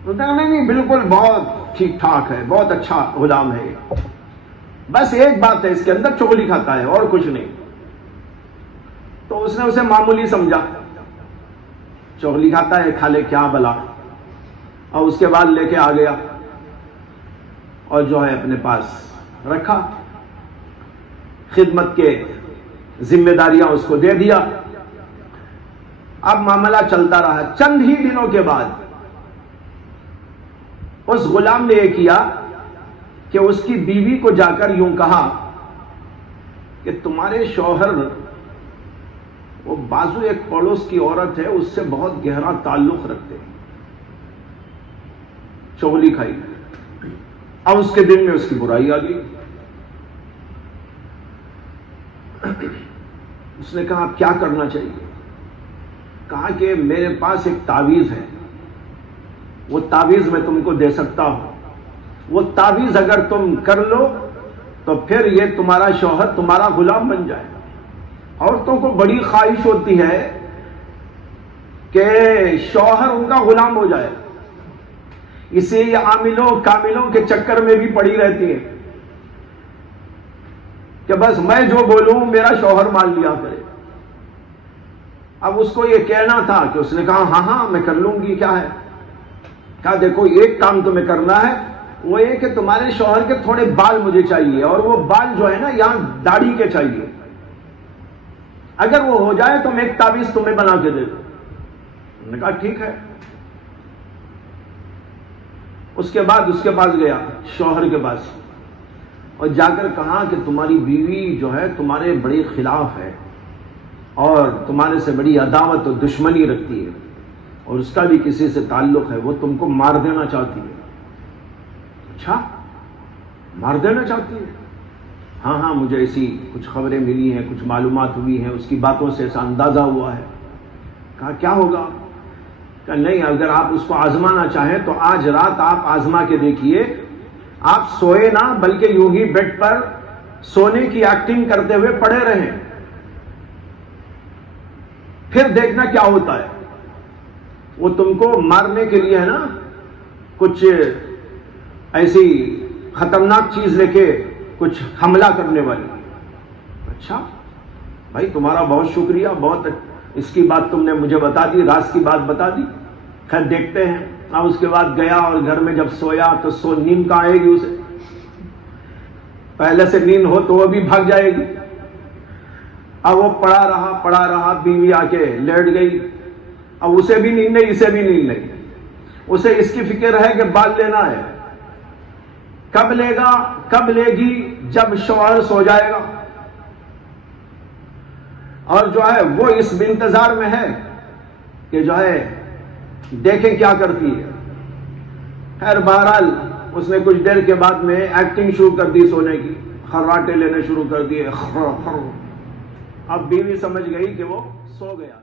نہیں بالکل بہت ٹھیک ٹھاک ہے، بہت اچھا غلام ہے، بس ایک بات ہے اس کے اندر چغلی کھاتا ہے اور کچھ نہیں. تو اس نے اسے معمولی سمجھا، چغلی کھاتا ہے، کھا لے کیا بلا. اور اس کے بعد لے کے آ گیا اور جو ہے اپنے پاس رکھا، خدمت کے ذمہ داریاں اس کو دے دیا. اب معاملہ چلتا رہا. چند ہی دنوں کے بعد اس غلام نے یہ کیا کہ اس کی بیوی کو جا کر یوں کہا کہ تمہارے شوہر وہ بازو ایک پڑوس کی عورت ہے اس سے بہت گہرا تعلق رکھتے ہیں، چغلی کھائی، اب اس کے دل میں اس کی برائی آ گئی. اس نے کہا کیا کرنا چاہیے؟ کہا کہ میرے پاس ایک تعویذ ہے، وہ تعویذ میں تم کو دے سکتا ہوں، وہ تعویذ اگر تم کر لو تو پھر یہ تمہارا شوہر تمہارا غلام بن جائے. عورتوں کو بڑی خواہش ہوتی ہے کہ شوہر ان کا غلام ہو جائے، اسی عاملوں کاملوں کے چکر میں بھی پڑی رہتی ہے کہ بس میں جو بولوں میرا شوہر مان لیا کرے. اب اس کو یہ کہنا تھا کہ اس نے کہا ہاں ہاں میں کر لوں گی، کیا ہے؟ کہا دیکھو ایک کام تمہیں کرنا ہے، وہ یہ کہ تمہارے شوہر کے تھوڑے بال مجھے چاہیے، اور وہ بال جو ہے نا یہاں داڑھی کے چاہیے. اگر وہ ہو جائے تو میں ایک تعویذ تمہیں بنا کے دے دوں. نے کہا ٹھیک ہے. اس کے بعد اس کے پاس گیا، شوہر کے پاس، اور جا کر کہا کہ تمہاری بیوی جو ہے تمہارے بڑے خلاف ہے اور تمہارے سے بڑی عداوت اور دشمنی رکھتی ہے، اور اس کا بھی کسی سے تعلق ہے، وہ تم کو مار دینا چاہتی ہے. اچھا مار دینا چاہتی ہے؟ ہاں ہاں مجھے ایسی کچھ خبریں ملی ہیں، کچھ معلومات ہوئی ہیں، اس کی باتوں سے ایسا اندازہ ہوا ہے. کہا کیا ہوگا؟ کہ نہیں، اگر آپ اس کو آزمانا چاہیں تو آج رات آپ آزما کے دیکھیے، آپ سوئے نہ بلکہ یوں ہی بیڈ پر سونے کی ایکٹنگ کرتے ہوئے پڑے رہیں، پھر دیکھنا کیا ہوتا ہے. وہ تم کو مارنے کے لیے ہے نا کچھ ایسی خطرناک چیز لے کے کچھ حملہ کرنے والی. اچھا بھائی تمہارا بہت شکریہ، بہت اس کی بات تم نے مجھے بتا دی، راز کی بات بتا دی، خیر دیکھتے ہیں. اب اس کے بعد گیا اور گھر میں جب سویا تو نیند کہاں آئے گی اسے؟ پہلے سے نیند ہو تو وہ بھی بھاگ جائے گی. اب وہ پڑا رہا، بیوی آ کے لیٹ گئی. اب اسے بھی نیند نہیں، اسے بھی نیند نہیں. اسے اس کی فکر ہے کہ بال لینا ہے. کب لے گا، کب لے گی؟ جب شوہر سو جائے گا. اور جو ہے وہ اس انتظار میں ہے کہ جو ہے دیکھیں کیا کرتی ہے. خیر بہرحال اس نے کچھ دیر کے بعد میں ایکٹنگ شروع کر دی سونے کی، خراٹے لینے شروع کر دیے. اب بیوی سمجھ گئی کہ وہ سو گیا.